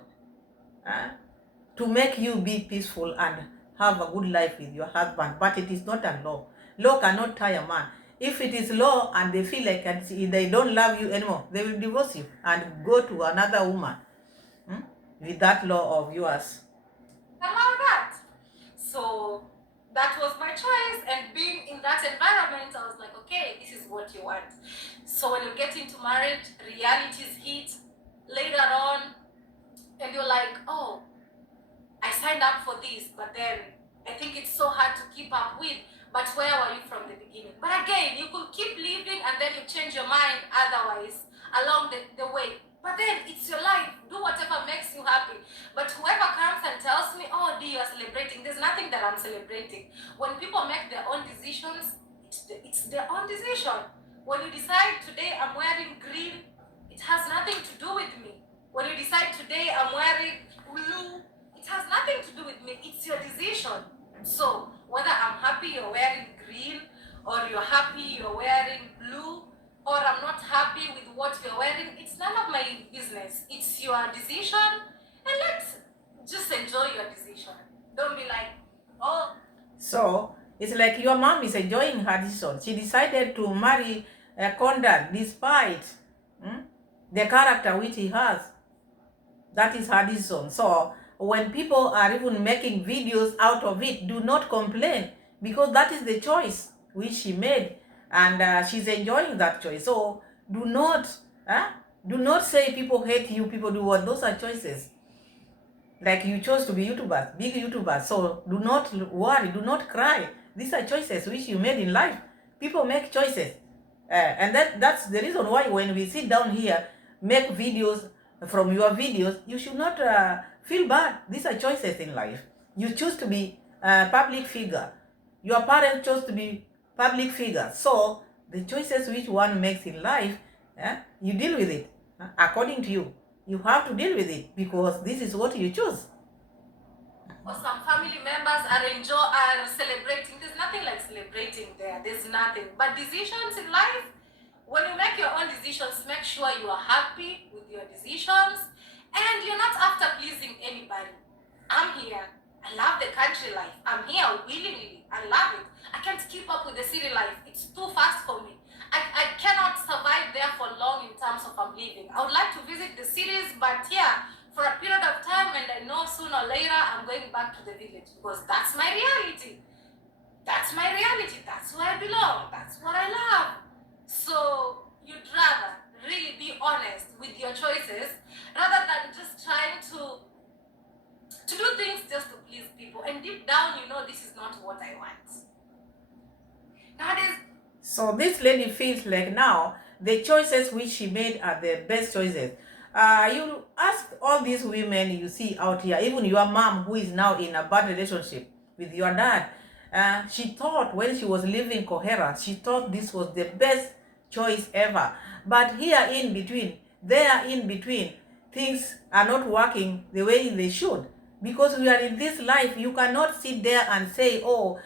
to make you be peaceful and have a good life with your husband. But it is not a law. Law cannot tie a man. If it is law and they feel like they don't love you anymore, they will divorce you and go to another woman with that law of yours. Allow that. So that was my choice, and being in that environment, I was like, okay, this is what you want. So when you get into marriage, realities hit later on, and you're like, oh, I signed up for this, but then I think it's so hard to keep up with. But where were you from the beginning? But again, you could keep living and then you change your mind otherwise along the way. But then it's your life. Do whatever makes you happy. But whoever comes and tells me, oh, Dee, you're celebrating, there's nothing that I'm celebrating. When people make their own decisions, it's their own decision. When you decide today I'm wearing green, it has nothing to do with me. When you decide today I'm wearing blue, it has nothing to do with me. It's your decision. So whether I'm happy you're wearing green, or you're happy you're wearing blue, or I'm not happy with what you're wearing, it's none of my business. It's your decision, and let's just enjoy your decision. Don't be like, oh. So it's like your mom is enjoying her decision. She decided to marry Conrad despite the character which he has. That is her decision. So when people are even making videos out of it, do not complain, because that is the choice which she made, and she's enjoying that choice. So do not say people hate you, people do what. Those are choices. Like you chose to be YouTubers, big YouTubers. So do not worry, do not cry. These are choices which you made in life. People make choices, and that's the reason why when we sit down here, make videos from your videos, you should not feel bad. These are choices in life. You choose to be a public figure. Your parents chose to be public figures. So the choices which one makes in life, you deal with it according to you. You have to deal with it because this is what you choose. Or some family members are celebrating. There's nothing like celebrating there. There's nothing. But decisions in life, when you make your own decisions, make sure you are happy with your decisions and you're not after pleasing anybody. I'm here. I love the country life. I'm here willingly. I love it. I can't keep up with the city life. It's too fast for me. I cannot survive there for long in terms of I'm living. I would like to visit the cities, but yeah, for a period of time, and I know sooner or later I'm going back to the village because that's my reality. That's my reality. That's where I belong. That's what I love. So you'd rather really be honest with your choices rather than just trying to do things just to please people. And deep down, you know this is not what I want. Nowadays. So this lady feels like now the choices which she made are the best choices. You ask all these women you see out here, even your mom who is now in a bad relationship with your dad, she thought when she was living coherent, she thought this was the best choice ever. But here in between, things are not working the way they should. Because we are in this life, you cannot sit there and say, oh,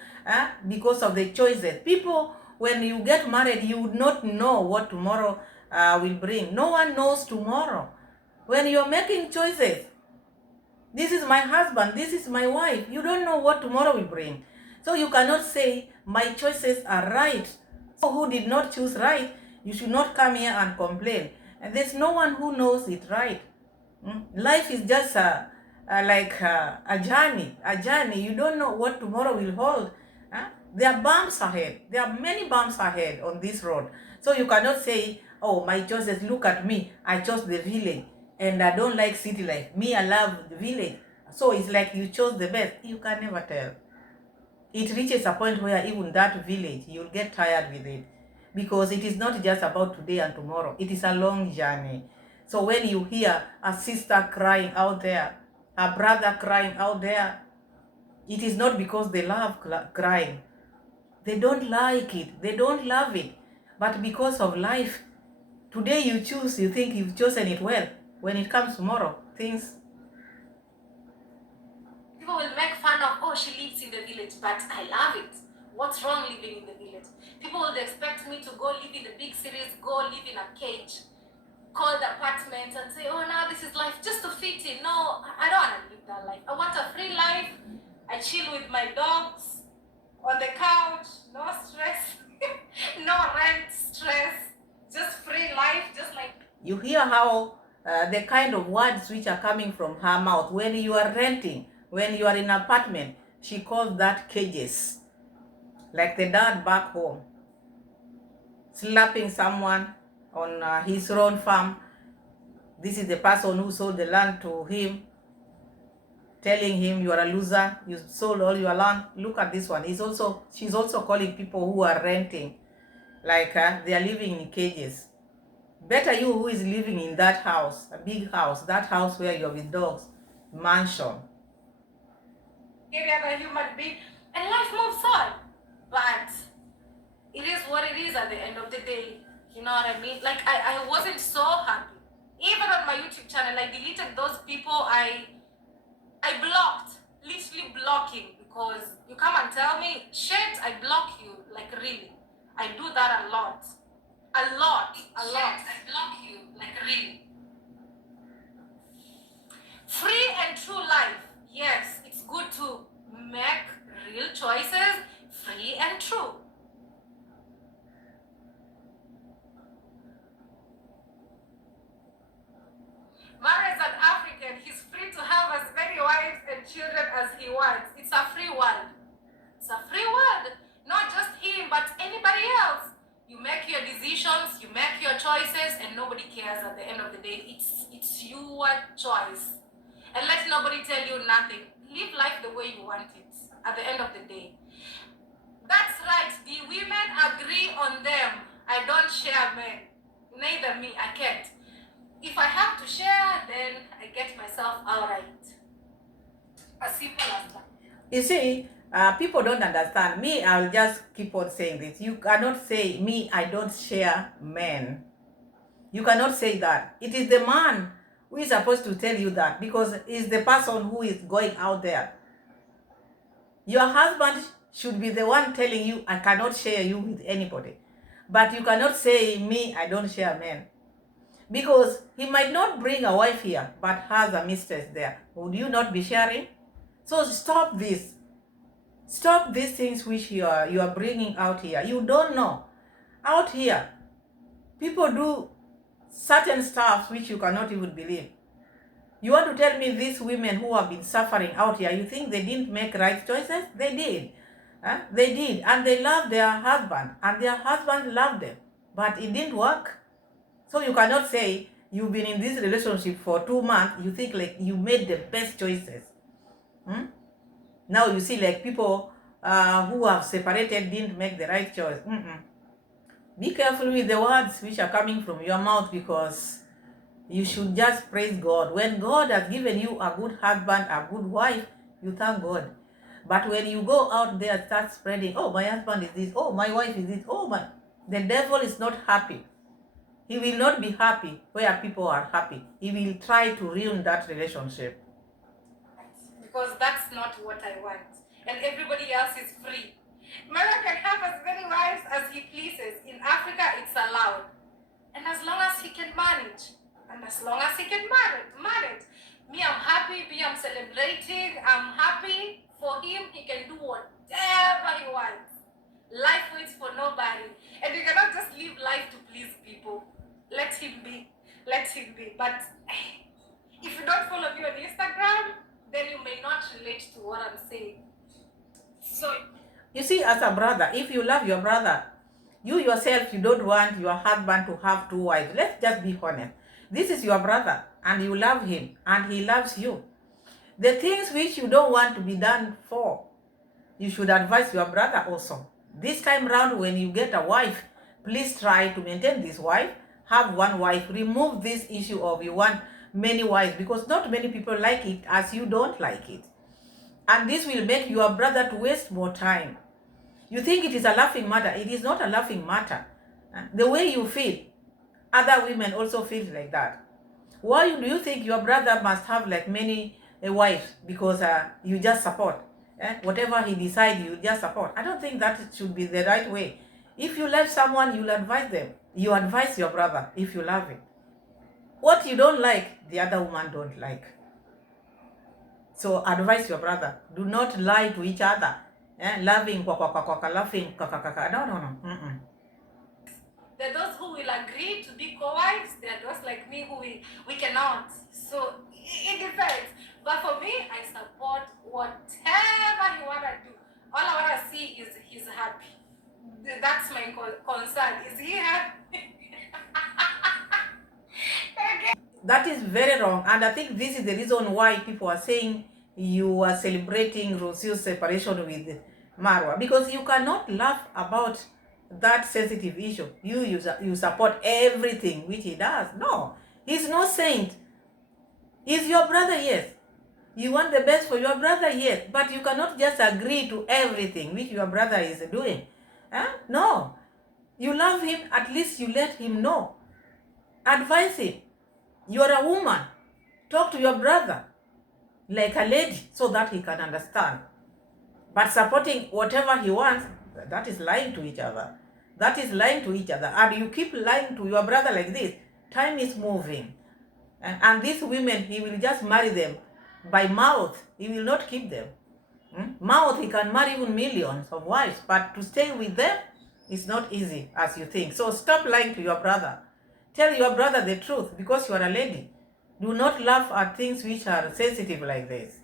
because of the choices. People, when you get married, you would not know what tomorrow will bring. No one knows tomorrow. When you're making choices, this is my husband, this is my wife, you don't know what tomorrow will bring. So you cannot say, my choices are right. So who did not choose right, you should not come here and complain. And there's no one who knows it right. Life is just like a journey. You don't know what tomorrow will hold. There are bumps ahead. There are many bumps ahead on this road. So you cannot say, oh, my choices, look at me. I chose the village and I don't like city life. Me, I love the village. So it's like you chose the best. You can never tell. It reaches a point where even that village, you'll get tired with it. Because it is not just about today and tomorrow. It is a long journey. So when you hear a sister crying out there, a brother crying out there, it is not because they love crying. They don't like it. They don't love it. But because of life, today you choose, you think you've chosen it well. When it comes tomorrow, things... People will make fun of, oh, she lives in the village, but I love it. What's wrong living in the village? People would expect me to go live in the big cities, go live in a cage, cold apartments, and say, oh, now this is life, just to fit in. No, I don't want to live that life. I want a free life. I chill with my dogs on the couch, no stress, no rent stress, just free life, just like... You hear how the kind of words which are coming from her mouth. When you are renting, when you are in an apartment, she calls that cages. Like the dad back home, slapping someone on his own farm. This is the person who sold the land to him, telling him you are a loser, you sold all your land. Look at this one. She's also calling people who are renting like they are living in cages. Better you who is living in that house, a big house, that house where you're with dogs, mansion. Every other human being, and life moves on. But it is what it is at the end of the day. You know what I mean? Like, I wasn't so happy. Even on my YouTube channel, I deleted those people I blocked, literally blocking, because you come and tell me, shit, I block you. Like, really. I do that a lot. A lot. I block you. Like, really. Free and true life. Yes, it's good to make real choices, free and true. Man is an African. He's free to have as many wives and children as he wants. It's a free world. It's a free world. Not just him, but anybody else. You make your decisions, you make your choices, and nobody cares at the end of the day. It's your choice. And let nobody tell you nothing. Live life the way you want it at the end of the day. That's right. The women agree on them. I don't share men. Neither me. I can't. If I have to share, then I get myself alright. As simple as that. You see, people don't understand. Me, I'll just keep on saying this. You cannot say, me, I don't share men. You cannot say that. It is the man who is supposed to tell you that, because it's the person who is going out there. Your husband should be the one telling you, I cannot share you with anybody. But you cannot say, me, I don't share men. Because he might not bring a wife here, but has a mistress there. Would you not be sharing? So stop this. Stop these things which you are bringing out here. You don't know. Out here, people do certain stuff which you cannot even believe. You want to tell me these women who have been suffering out here, you think they didn't make right choices? They did. They did. And they loved their husband. And their husband loved them. But it didn't work. So you cannot say you've been in this relationship for 2 months, you think like you made the best choices. Now you see like people who have separated didn't make the right choice. Be careful with the words which are coming from your mouth, because you should just praise God. When God has given you a good husband, a good wife, you thank God. But when you go out there and start spreading, oh, my husband is this, oh, my wife is this, the devil is not happy. He will not be happy where people are happy. He will try to ruin that relationship. Because that's not what I want. And everybody else is free. Man can have as many wives as he pleases. In Africa, it's allowed. And as long as he can manage. And as long as he can manage. Me, I'm happy. Me, I'm celebrating. I'm happy. For him, he can do whatever he wants. Life waits for nobody. And you cannot just live life to please people. Let him be. Let him be. But if you don't follow me on Instagram, then you may not relate to what I'm saying. So, you see, as a brother, if you love your brother, you yourself, you don't want your husband to have 2 wives. Let's just be honest. This is your brother, and you love him, and he loves you. The things which you don't want to be done for, you should advise your brother also. This time round, when you get a wife, please try to maintain this wife, have one wife. Remove this issue of you want many wives, because not many people like it as you don't like it. And this will make your brother to waste more time. You think it is a laughing matter. It is not a laughing matter. The way you feel, other women also feel like that. Why do you think your brother must have like many wives? Because you just support. Whatever he decides, you just support. I don't think that should be the right way. If you love someone, you'll advise them. You advise your brother if you love him. What you don't like, the other woman don't like. So advise your brother. Do not lie to each other. Laughing, laughing, no. There are those who will agree to be co-wives. There are those like me who we cannot. So it depends. But for me, I support whatever he wanna do. All I wanna see is he's happy. That's my concern. Is he happy? That is very wrong, and I think this is the reason why people are saying you are celebrating Rocio's separation with Marwa, because you cannot laugh about that sensitive issue. You support everything which he does. No, he's no saint. He's your brother, yes. You want the best for your brother, yes, but you cannot just agree to everything which your brother is doing. No, you love him, at least you let him know. Advise him. You are a woman. Talk to your brother like a lady so that he can understand. But supporting whatever he wants, that is lying to each other. That is lying to each other. And you keep lying to your brother like this, time is moving. And these women, he will just marry them by mouth. He will not keep them. Mouth, he can marry even millions of wives, but to stay with them is not easy as you think. So stop lying to your brother. Tell your brother the truth, because you are a lady. Do not laugh at things which are sensitive like this.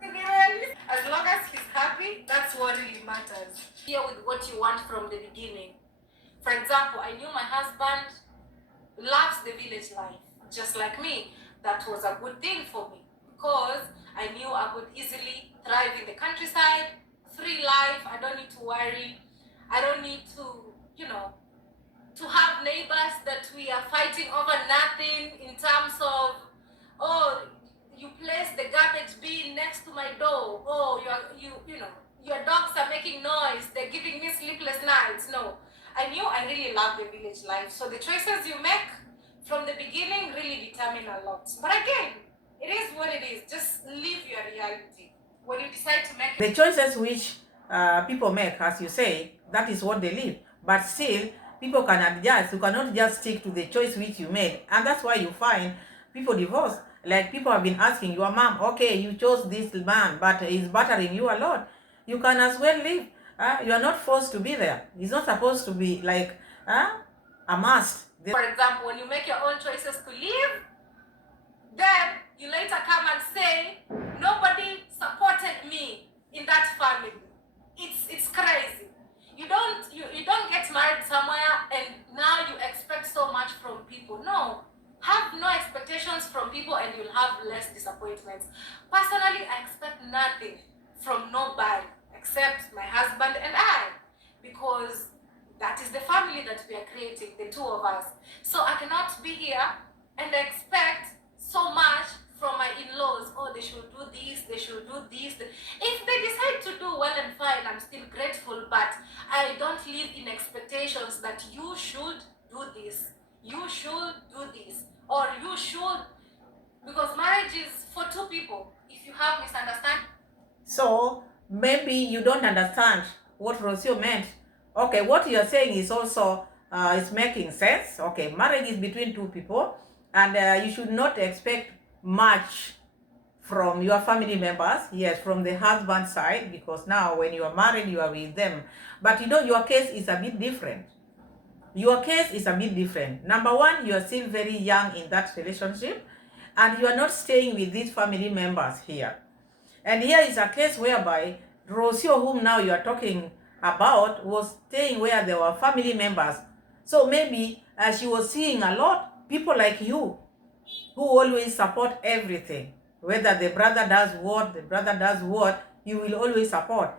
As long as he's happy, that's what really matters. Here with what you want from the beginning. For example, I knew my husband loves the village life, just like me. That was a good thing for me, because I knew I could easily thrive in the countryside, free life. I don't need to worry. I don't need to, to have neighbors that we are fighting over nothing in terms of, oh, you place the garbage bin next to my door. Oh, your dogs are making noise. They're giving me sleepless nights. No, I knew I really love the village life. So the choices you make from the beginning really determine a lot. But again, it is what it is. Just live your reality. When you decide to make the choices which people make, as you say, that is what they live. But still, people can adjust. You cannot just stick to the choice which you made. And that's why you find people divorce. Like people have been asking your mom, okay, you chose this man, but he's battering you a lot. You can as well leave. You are not forced to be there. It's not supposed to be like a must. For example, when you make your own choices to leave, then you later come and say, nobody supported me in that family. It's crazy. You don't get married somewhere and now you expect so much from people. No. Have no expectations from people and you'll have less disappointments. Personally, I expect nothing from nobody except my husband and I, because that is the family that we are creating, the two of us. So I cannot be here and expect so much from my in-laws. Oh, they should do this, they should do this. If they decide to do well and fine, I'm still grateful, but I don't live in expectations that you should do this, you should do this, or you should, because marriage is for two people. If you have misunderstanding. So maybe you don't understand what Rocio meant. Okay, what you're saying is also is making sense. Okay, marriage is between two people, and you should not expect much from your family members. Yes, from the husband side, because now when you are married, you are with them. But your case is a bit different. Your case is a bit different. Number one, you are still very young in that relationship, and you are not staying with these family members here. And here is a case whereby Rocio, whom now you are talking about, was staying where there were family members. So maybe she was seeing a lot people like you who always support everything. Whether the brother does what, you will always support.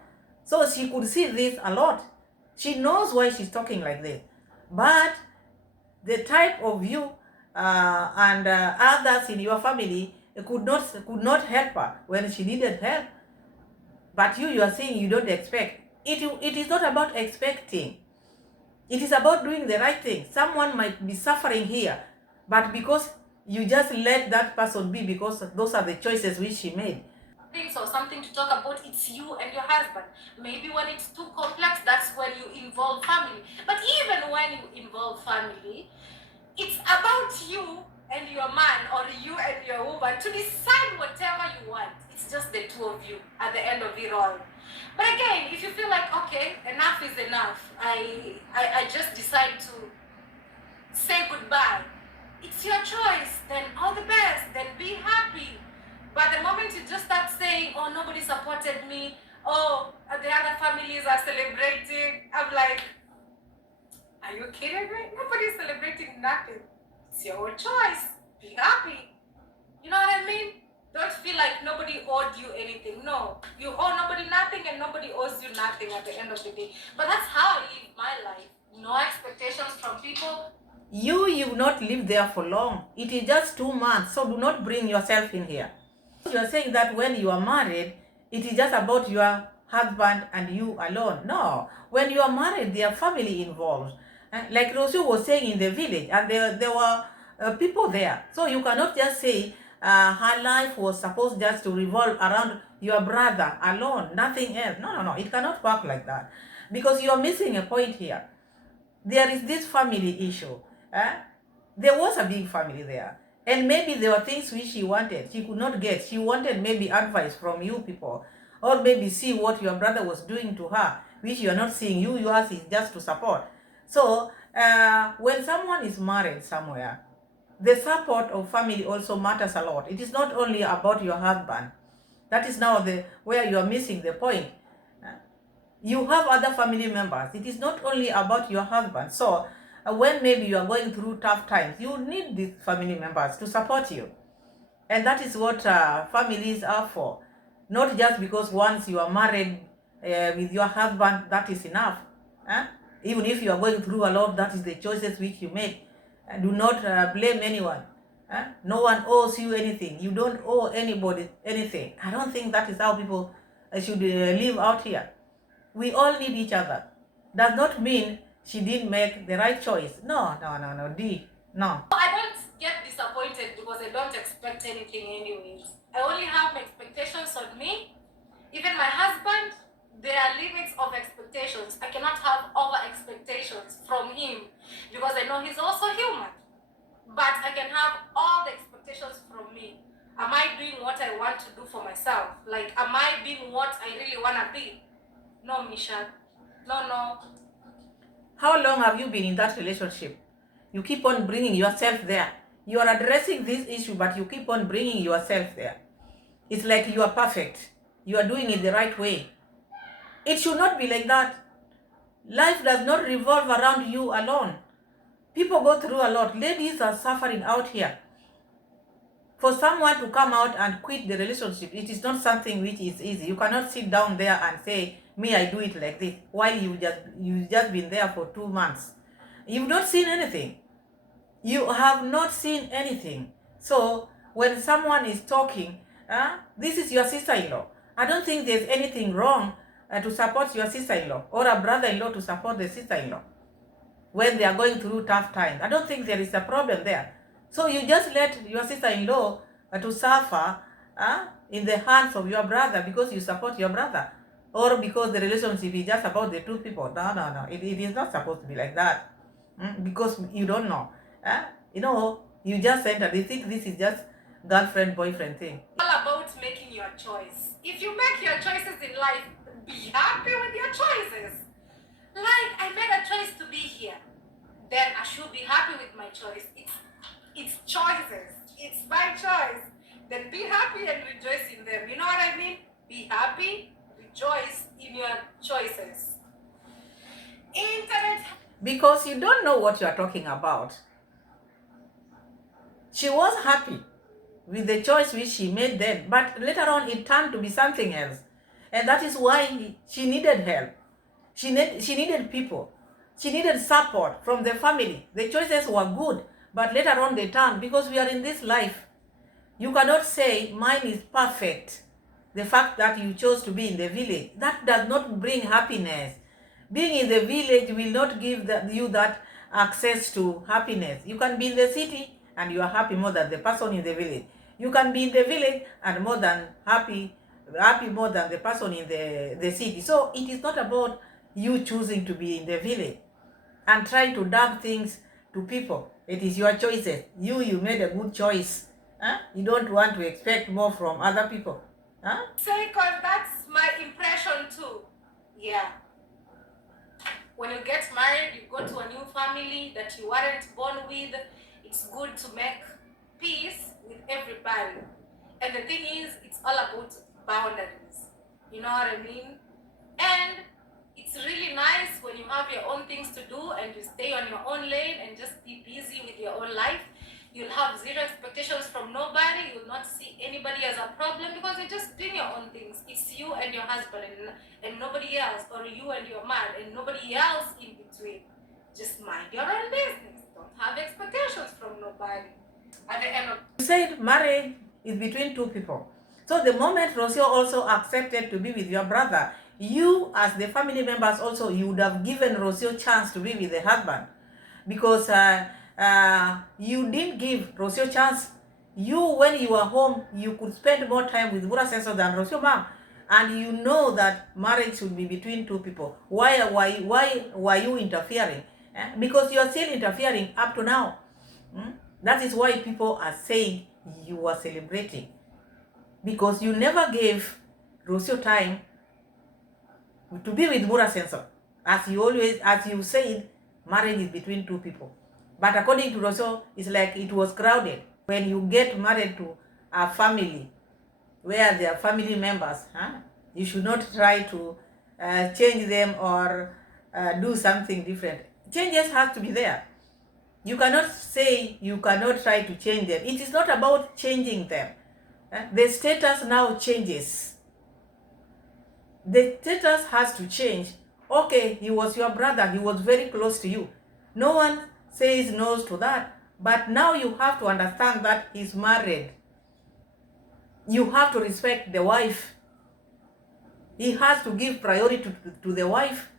So she could see this a lot. She knows why she's talking like this. But The type of you and others in your family could not help her when she needed help. But you are saying you don't expect. It is not about expecting. It is about doing the right thing. Someone might be suffering here, but because you just let that person be, because those are the choices which she made. Things or something to talk about, it's you and your husband. Maybe when it's too complex, that's when you involve family. But even when you involve family, it's about you and your man, or you and your woman, to decide whatever you want. It's just the two of you at the end of it all. But again, if you feel like, okay, enough is enough, I just decide to say goodbye, it's your choice. Then all the best, then be happy. But the moment you just start saying, oh, nobody supported me, oh, the other families are celebrating, I'm like, are you kidding me? Nobody's celebrating nothing. It's your own choice. Be happy. You know what I mean? Don't feel like nobody owed you anything. No, you owe nobody nothing and nobody owes you nothing at the end of the day. But that's how I live my life. No expectations from people. You will not live there for long. It is just 2 months, so do not bring yourself in here. You are saying that when you are married, it is just about your husband and you alone. No, when you are married, there are family involved. Like Rocio was saying, in the village, and there were people there. So you cannot just say her life was supposed just to revolve around your brother alone, nothing else. No, it cannot work like that, because you are missing a point here. There is this family issue. There was a big family there, and maybe there were things which she wanted, she could not get. She wanted maybe advice from you people, or maybe see what your brother was doing to her, which you are not seeing. Yours is just to support. So when someone is married somewhere, the support of family also matters a lot. It is not only about your husband. That is now where you are missing the point. You have other family members. It is not only about your husband. So when maybe you are going through tough times, you need these family members to support you. And that is what families are for. Not just because once you are married with your husband, that is enough. Even if you are going through a lot, that is the choices which you make. Do not blame anyone. No one owes you anything. You don't owe anybody anything. I don't think that is how people should live out here. We all need each other. Does not mean she didn't make the right choice. No, Dee, no. I don't get disappointed because I don't expect anything anyways. I only have my expectations on me. Even my husband, there are limits of expectations. I cannot have over expectations from him because I know he's also human. But I can have all the expectations from me. Am I doing what I want to do for myself? Like, am I being what I really want to be? No, Misha. No. How long have you been in that relationship? You keep on bringing yourself there. You are addressing this issue, but you keep on bringing yourself there. It's like you are perfect. You are doing it the right way. It should not be like that. Life does not revolve around you alone. People go through a lot. Ladies are suffering out here. For someone to come out and quit the relationship, it is not something which is easy. You cannot sit down there and say, me, I do it like this, while you've just been there for 2 months. You've not seen anything. You have not seen anything. So when someone is talking, this is your sister-in-law. I don't think there's anything wrong to support your sister-in-law, or a brother-in-law to support the sister-in-law when they are going through tough times. I don't think there is a problem there. So you just let your sister-in-law to suffer in the hands of your brother because you support your brother, or because the relationship is just about the two people. No. It is not supposed to be like that. Because you don't know. You just enter. They think this is just girlfriend, boyfriend thing. All about making your choice. If you make your choices in life, be happy with your choices. Like, I made a choice to be here, then I should be happy with my choice. It's choices. It's my choice. Then be happy and rejoice in them. You know what I mean? Be happy, rejoice in your choices. Internet. Because you don't know what you are talking about. She was happy with the choice which she made then, but later on it turned to be something else. And that is why she needed help. She needed people. She needed support from the family. The choices were good, but later on they turned, because we are in this life. You cannot say mine is perfect. The fact that you chose to be in the village, that does not bring happiness. Being in the village will not give you that access to happiness. You can be in the city and you are happy more than the person in the village. You can be in the village and more than happy more than the person in the city. So it is not about you choosing to be in the village and trying to dump things to people. It is your choices. You made a good choice. You don't want to expect more from other people. Second, that's my impression too. Yeah. When you get married, you go to a new family that you weren't born with. It's good to make peace with everybody. And the thing is, it's all about boundaries. You know what I mean? And it's really nice when you have your own things to do and you stay on your own lane and just be busy with your own life. You'll have zero expectations from nobody. You'll not see anybody as a problem because you're just doing your own things. It's you and your husband and nobody else, or you and your man and nobody else in between. Just mind your own business. Don't have expectations from nobody. At the end of you said marriage is between two people. So the moment Rocio also accepted to be with your brother, you as the family members also, you would have given Rocio chance to be with the husband, because you didn't give Rocio chance. You, when you were home, you could spend more time with Bura Senso than Rocio mom, and you know that marriage should be between two people. Why were you interfering? Because you are still interfering up to now. That is why people are saying you are celebrating, because you never gave Rocio time to be with Bura Senso. As you said, marriage is between two people. But according to Rocio, it's like it was crowded. When you get married to a family where they are family members, you should not try to change them or do something different. Changes have to be there. You cannot say you cannot try to change them. It is not about changing them. The status now changes. The status has to change. Okay, he was your brother, he was very close to you. No one says no to that. But now you have to understand that he's married. You have to respect the wife. He has to give priority to the wife.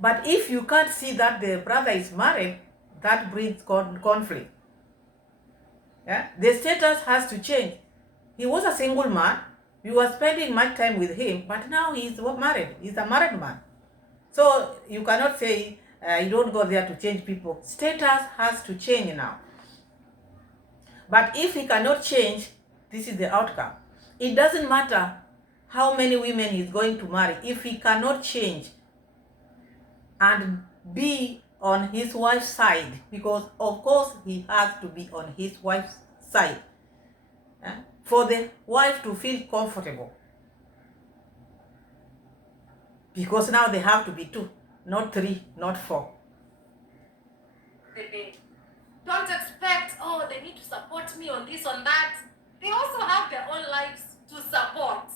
But if you can't see that the brother is married, that brings conflict. The status has to change. He was a single man. You were spending much time with him, but now he's married. He's a married man. So you cannot say you don't go there to change people. Status has to change now. But if he cannot change, this is the outcome. It doesn't matter how many women he's going to marry. If he cannot change and be on his wife's side, because of course he has to be on his wife's side, for the wife to feel comfortable. Because now they have to be two, not three, not four. Don't expect, oh, they need to support me on this, on that. They also have their own lives to support.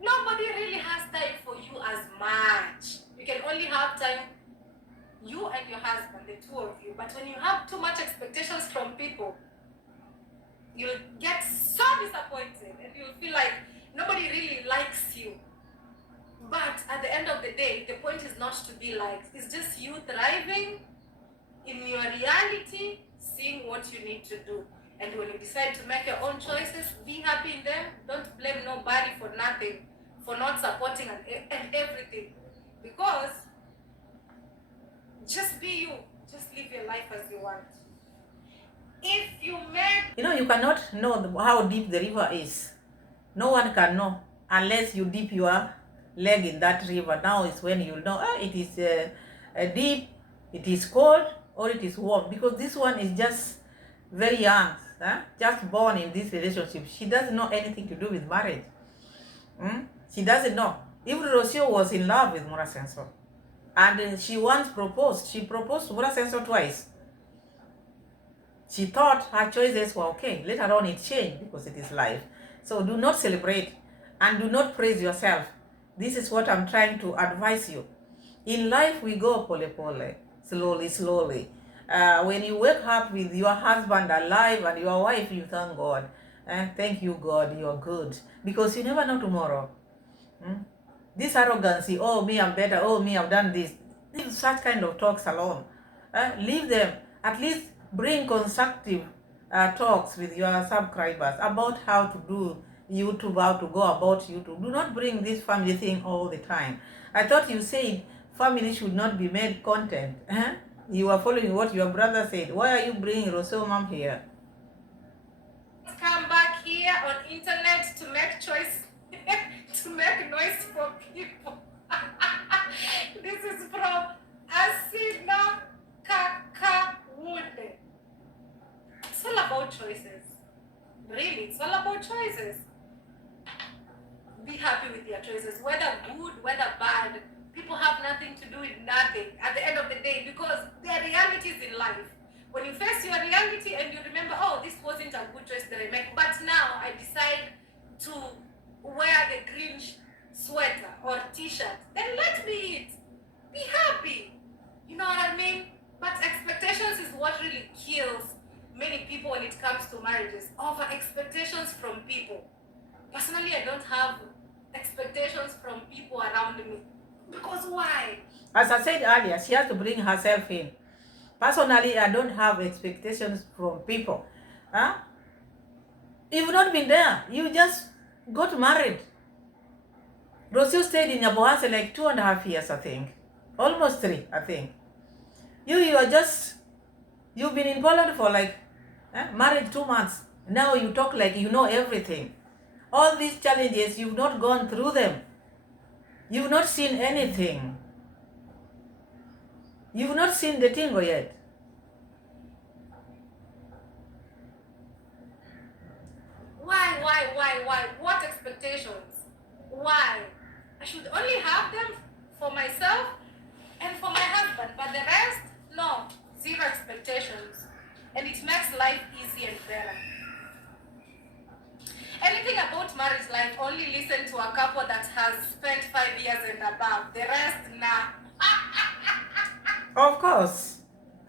Nobody really has time for you as much. You can only have time, you and your husband, the two of you. But when you have too much expectations from people, you'll get so disappointed and you'll feel like nobody really likes you. But at the end of the day, the point is not to be liked. It's just you thriving in your reality, seeing what you need to do. And when you decide to make your own choices, be happy in them. Don't blame nobody for nothing, for not supporting and everything. Because just be you. Just live your life as you want. If you make... You cannot know how deep the river is. No one can know unless you dip your leg in that river. Now is when you'll know, it is deep, it is cold, or it is warm. Because this one is just very young, just born in this relationship. She doesn't know anything to do with marriage. She doesn't know. Even Rocio was in love with Mura Senso. And she once proposed. She proposed to Mura Senso twice. She thought her choices were okay. Later on it changed because it is life. So do not celebrate and do not praise yourself. This is what I'm trying to advise you. In life, we go pole pole, slowly, slowly. When you wake up with your husband alive and your wife, you thank God. Thank you, God, you're good. Because you never know tomorrow. This arrogancy, oh, me, I'm better, oh, me, I've done this. Leave such kind of talks alone. Leave them. At least bring constructive talks with your subscribers about how to do YouTube, how to go about YouTube. Do not bring this family thing all the time. I thought you said family should not be made content. You are following what your brother said. Why are you bringing Rocio mom here? Come back here on internet to make choice, to make noise for people. This is from Asina Kakawunde. It's all about choices. Really, it's all about choices. Be happy with your choices, whether good, whether bad. People have nothing to do with nothing at the end of the day, because there are realities in life. When you face your reality and you remember, oh, this wasn't a good choice that I made, but now I decide to wear the green sweater or t-shirt, then let me eat. Be happy. You know what I mean? But expectations is what really kills many people when it comes to marriages. Over expectations from people. Personally, I don't have expectations from people around me. Because why? As I said earlier, she has to bring herself in. Personally, I don't have expectations from people. You've not been there. You just got married. Rocio stayed in Nyabohanse like 2.5 years, I think. Almost 3, I think. You are just, you've been in Poland for like, married 2 months. Now you talk like you know everything. All these challenges, you've not gone through them. You've not seen anything. You've not seen the tingo yet. Why? What expectations? Why? I should only have them for myself and for my husband, but the rest, no, zero expectations. And it makes life easy and better. Anything about marriage life, only listen to a couple that has spent 5 years and above. The rest, nah. Of course.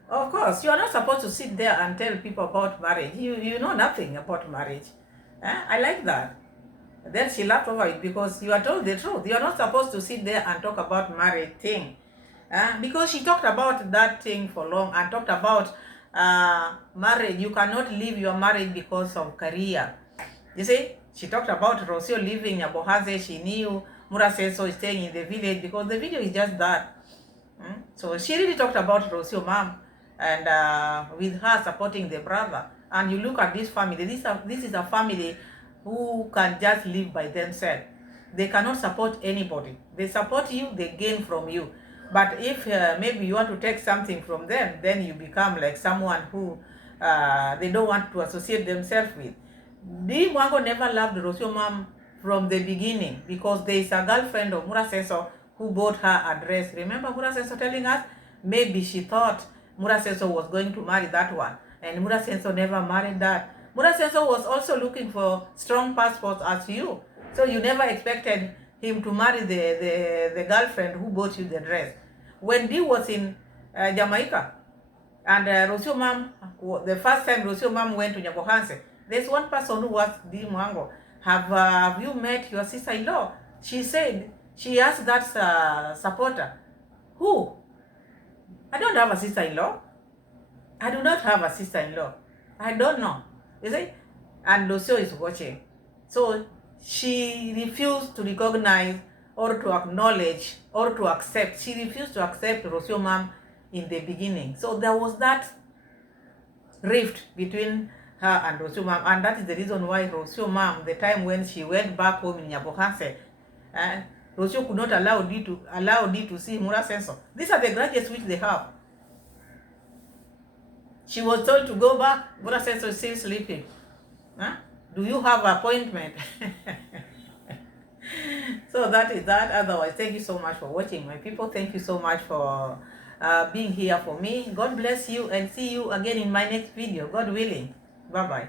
Of course. You are not supposed to sit there and tell people about marriage. You know nothing about marriage. I like that. Then she laughed over it because you are told the truth. You are not supposed to sit there and talk about marriage thing. Because she talked about that thing for long and talked about marriage. You cannot leave your marriage because of career. You see, she talked about Rocio living in Nyabohanse. She knew Muraseso is staying in the village because the video is just that. So she really talked about Rocio mom and with her supporting the brother. And you look at this family. This is a family who can just live by themselves. They cannot support anybody. They support you, they gain from you. But if maybe you want to take something from them, then you become like someone who they don't want to associate themselves with. Dee Mwango never loved Rocio mom from the beginning because there is a girlfriend of Muraseso who bought her a dress. Remember Muraseso telling us? Maybe she thought Muraseso was going to marry that one. And Muraseso never married that. Muraseso was also looking for strong passports as you. So you never expected him to marry the girlfriend who bought you the dress. When Dee was in Jamaica, and Rocio mom, the first time Rocio mom went to Nyabohanse, there's one person who was Dee Mwango. Have you met your sister-in-law? She said, she asked that supporter, who? I don't have a sister-in-law. I do not have a sister-in-law. I don't know. You see? And Rocio is watching. So she refused to recognize or to acknowledge or to accept. She refused to accept Rocio mom in the beginning. So there was that rift between her and Rocio mom. And that is the reason why Rocio mom, the time when she went back home in Nyabohanse, Rocio could not allow Dee to see Muraseso. These are the grudges which they have. She was told to go back. Muraseso is still sleeping. Do you have an appointment? So that is that. Otherwise, thank you so much for watching, my people. Thank you so much for being here for me. God bless you and see you again in my next video, God willing. Bye-bye.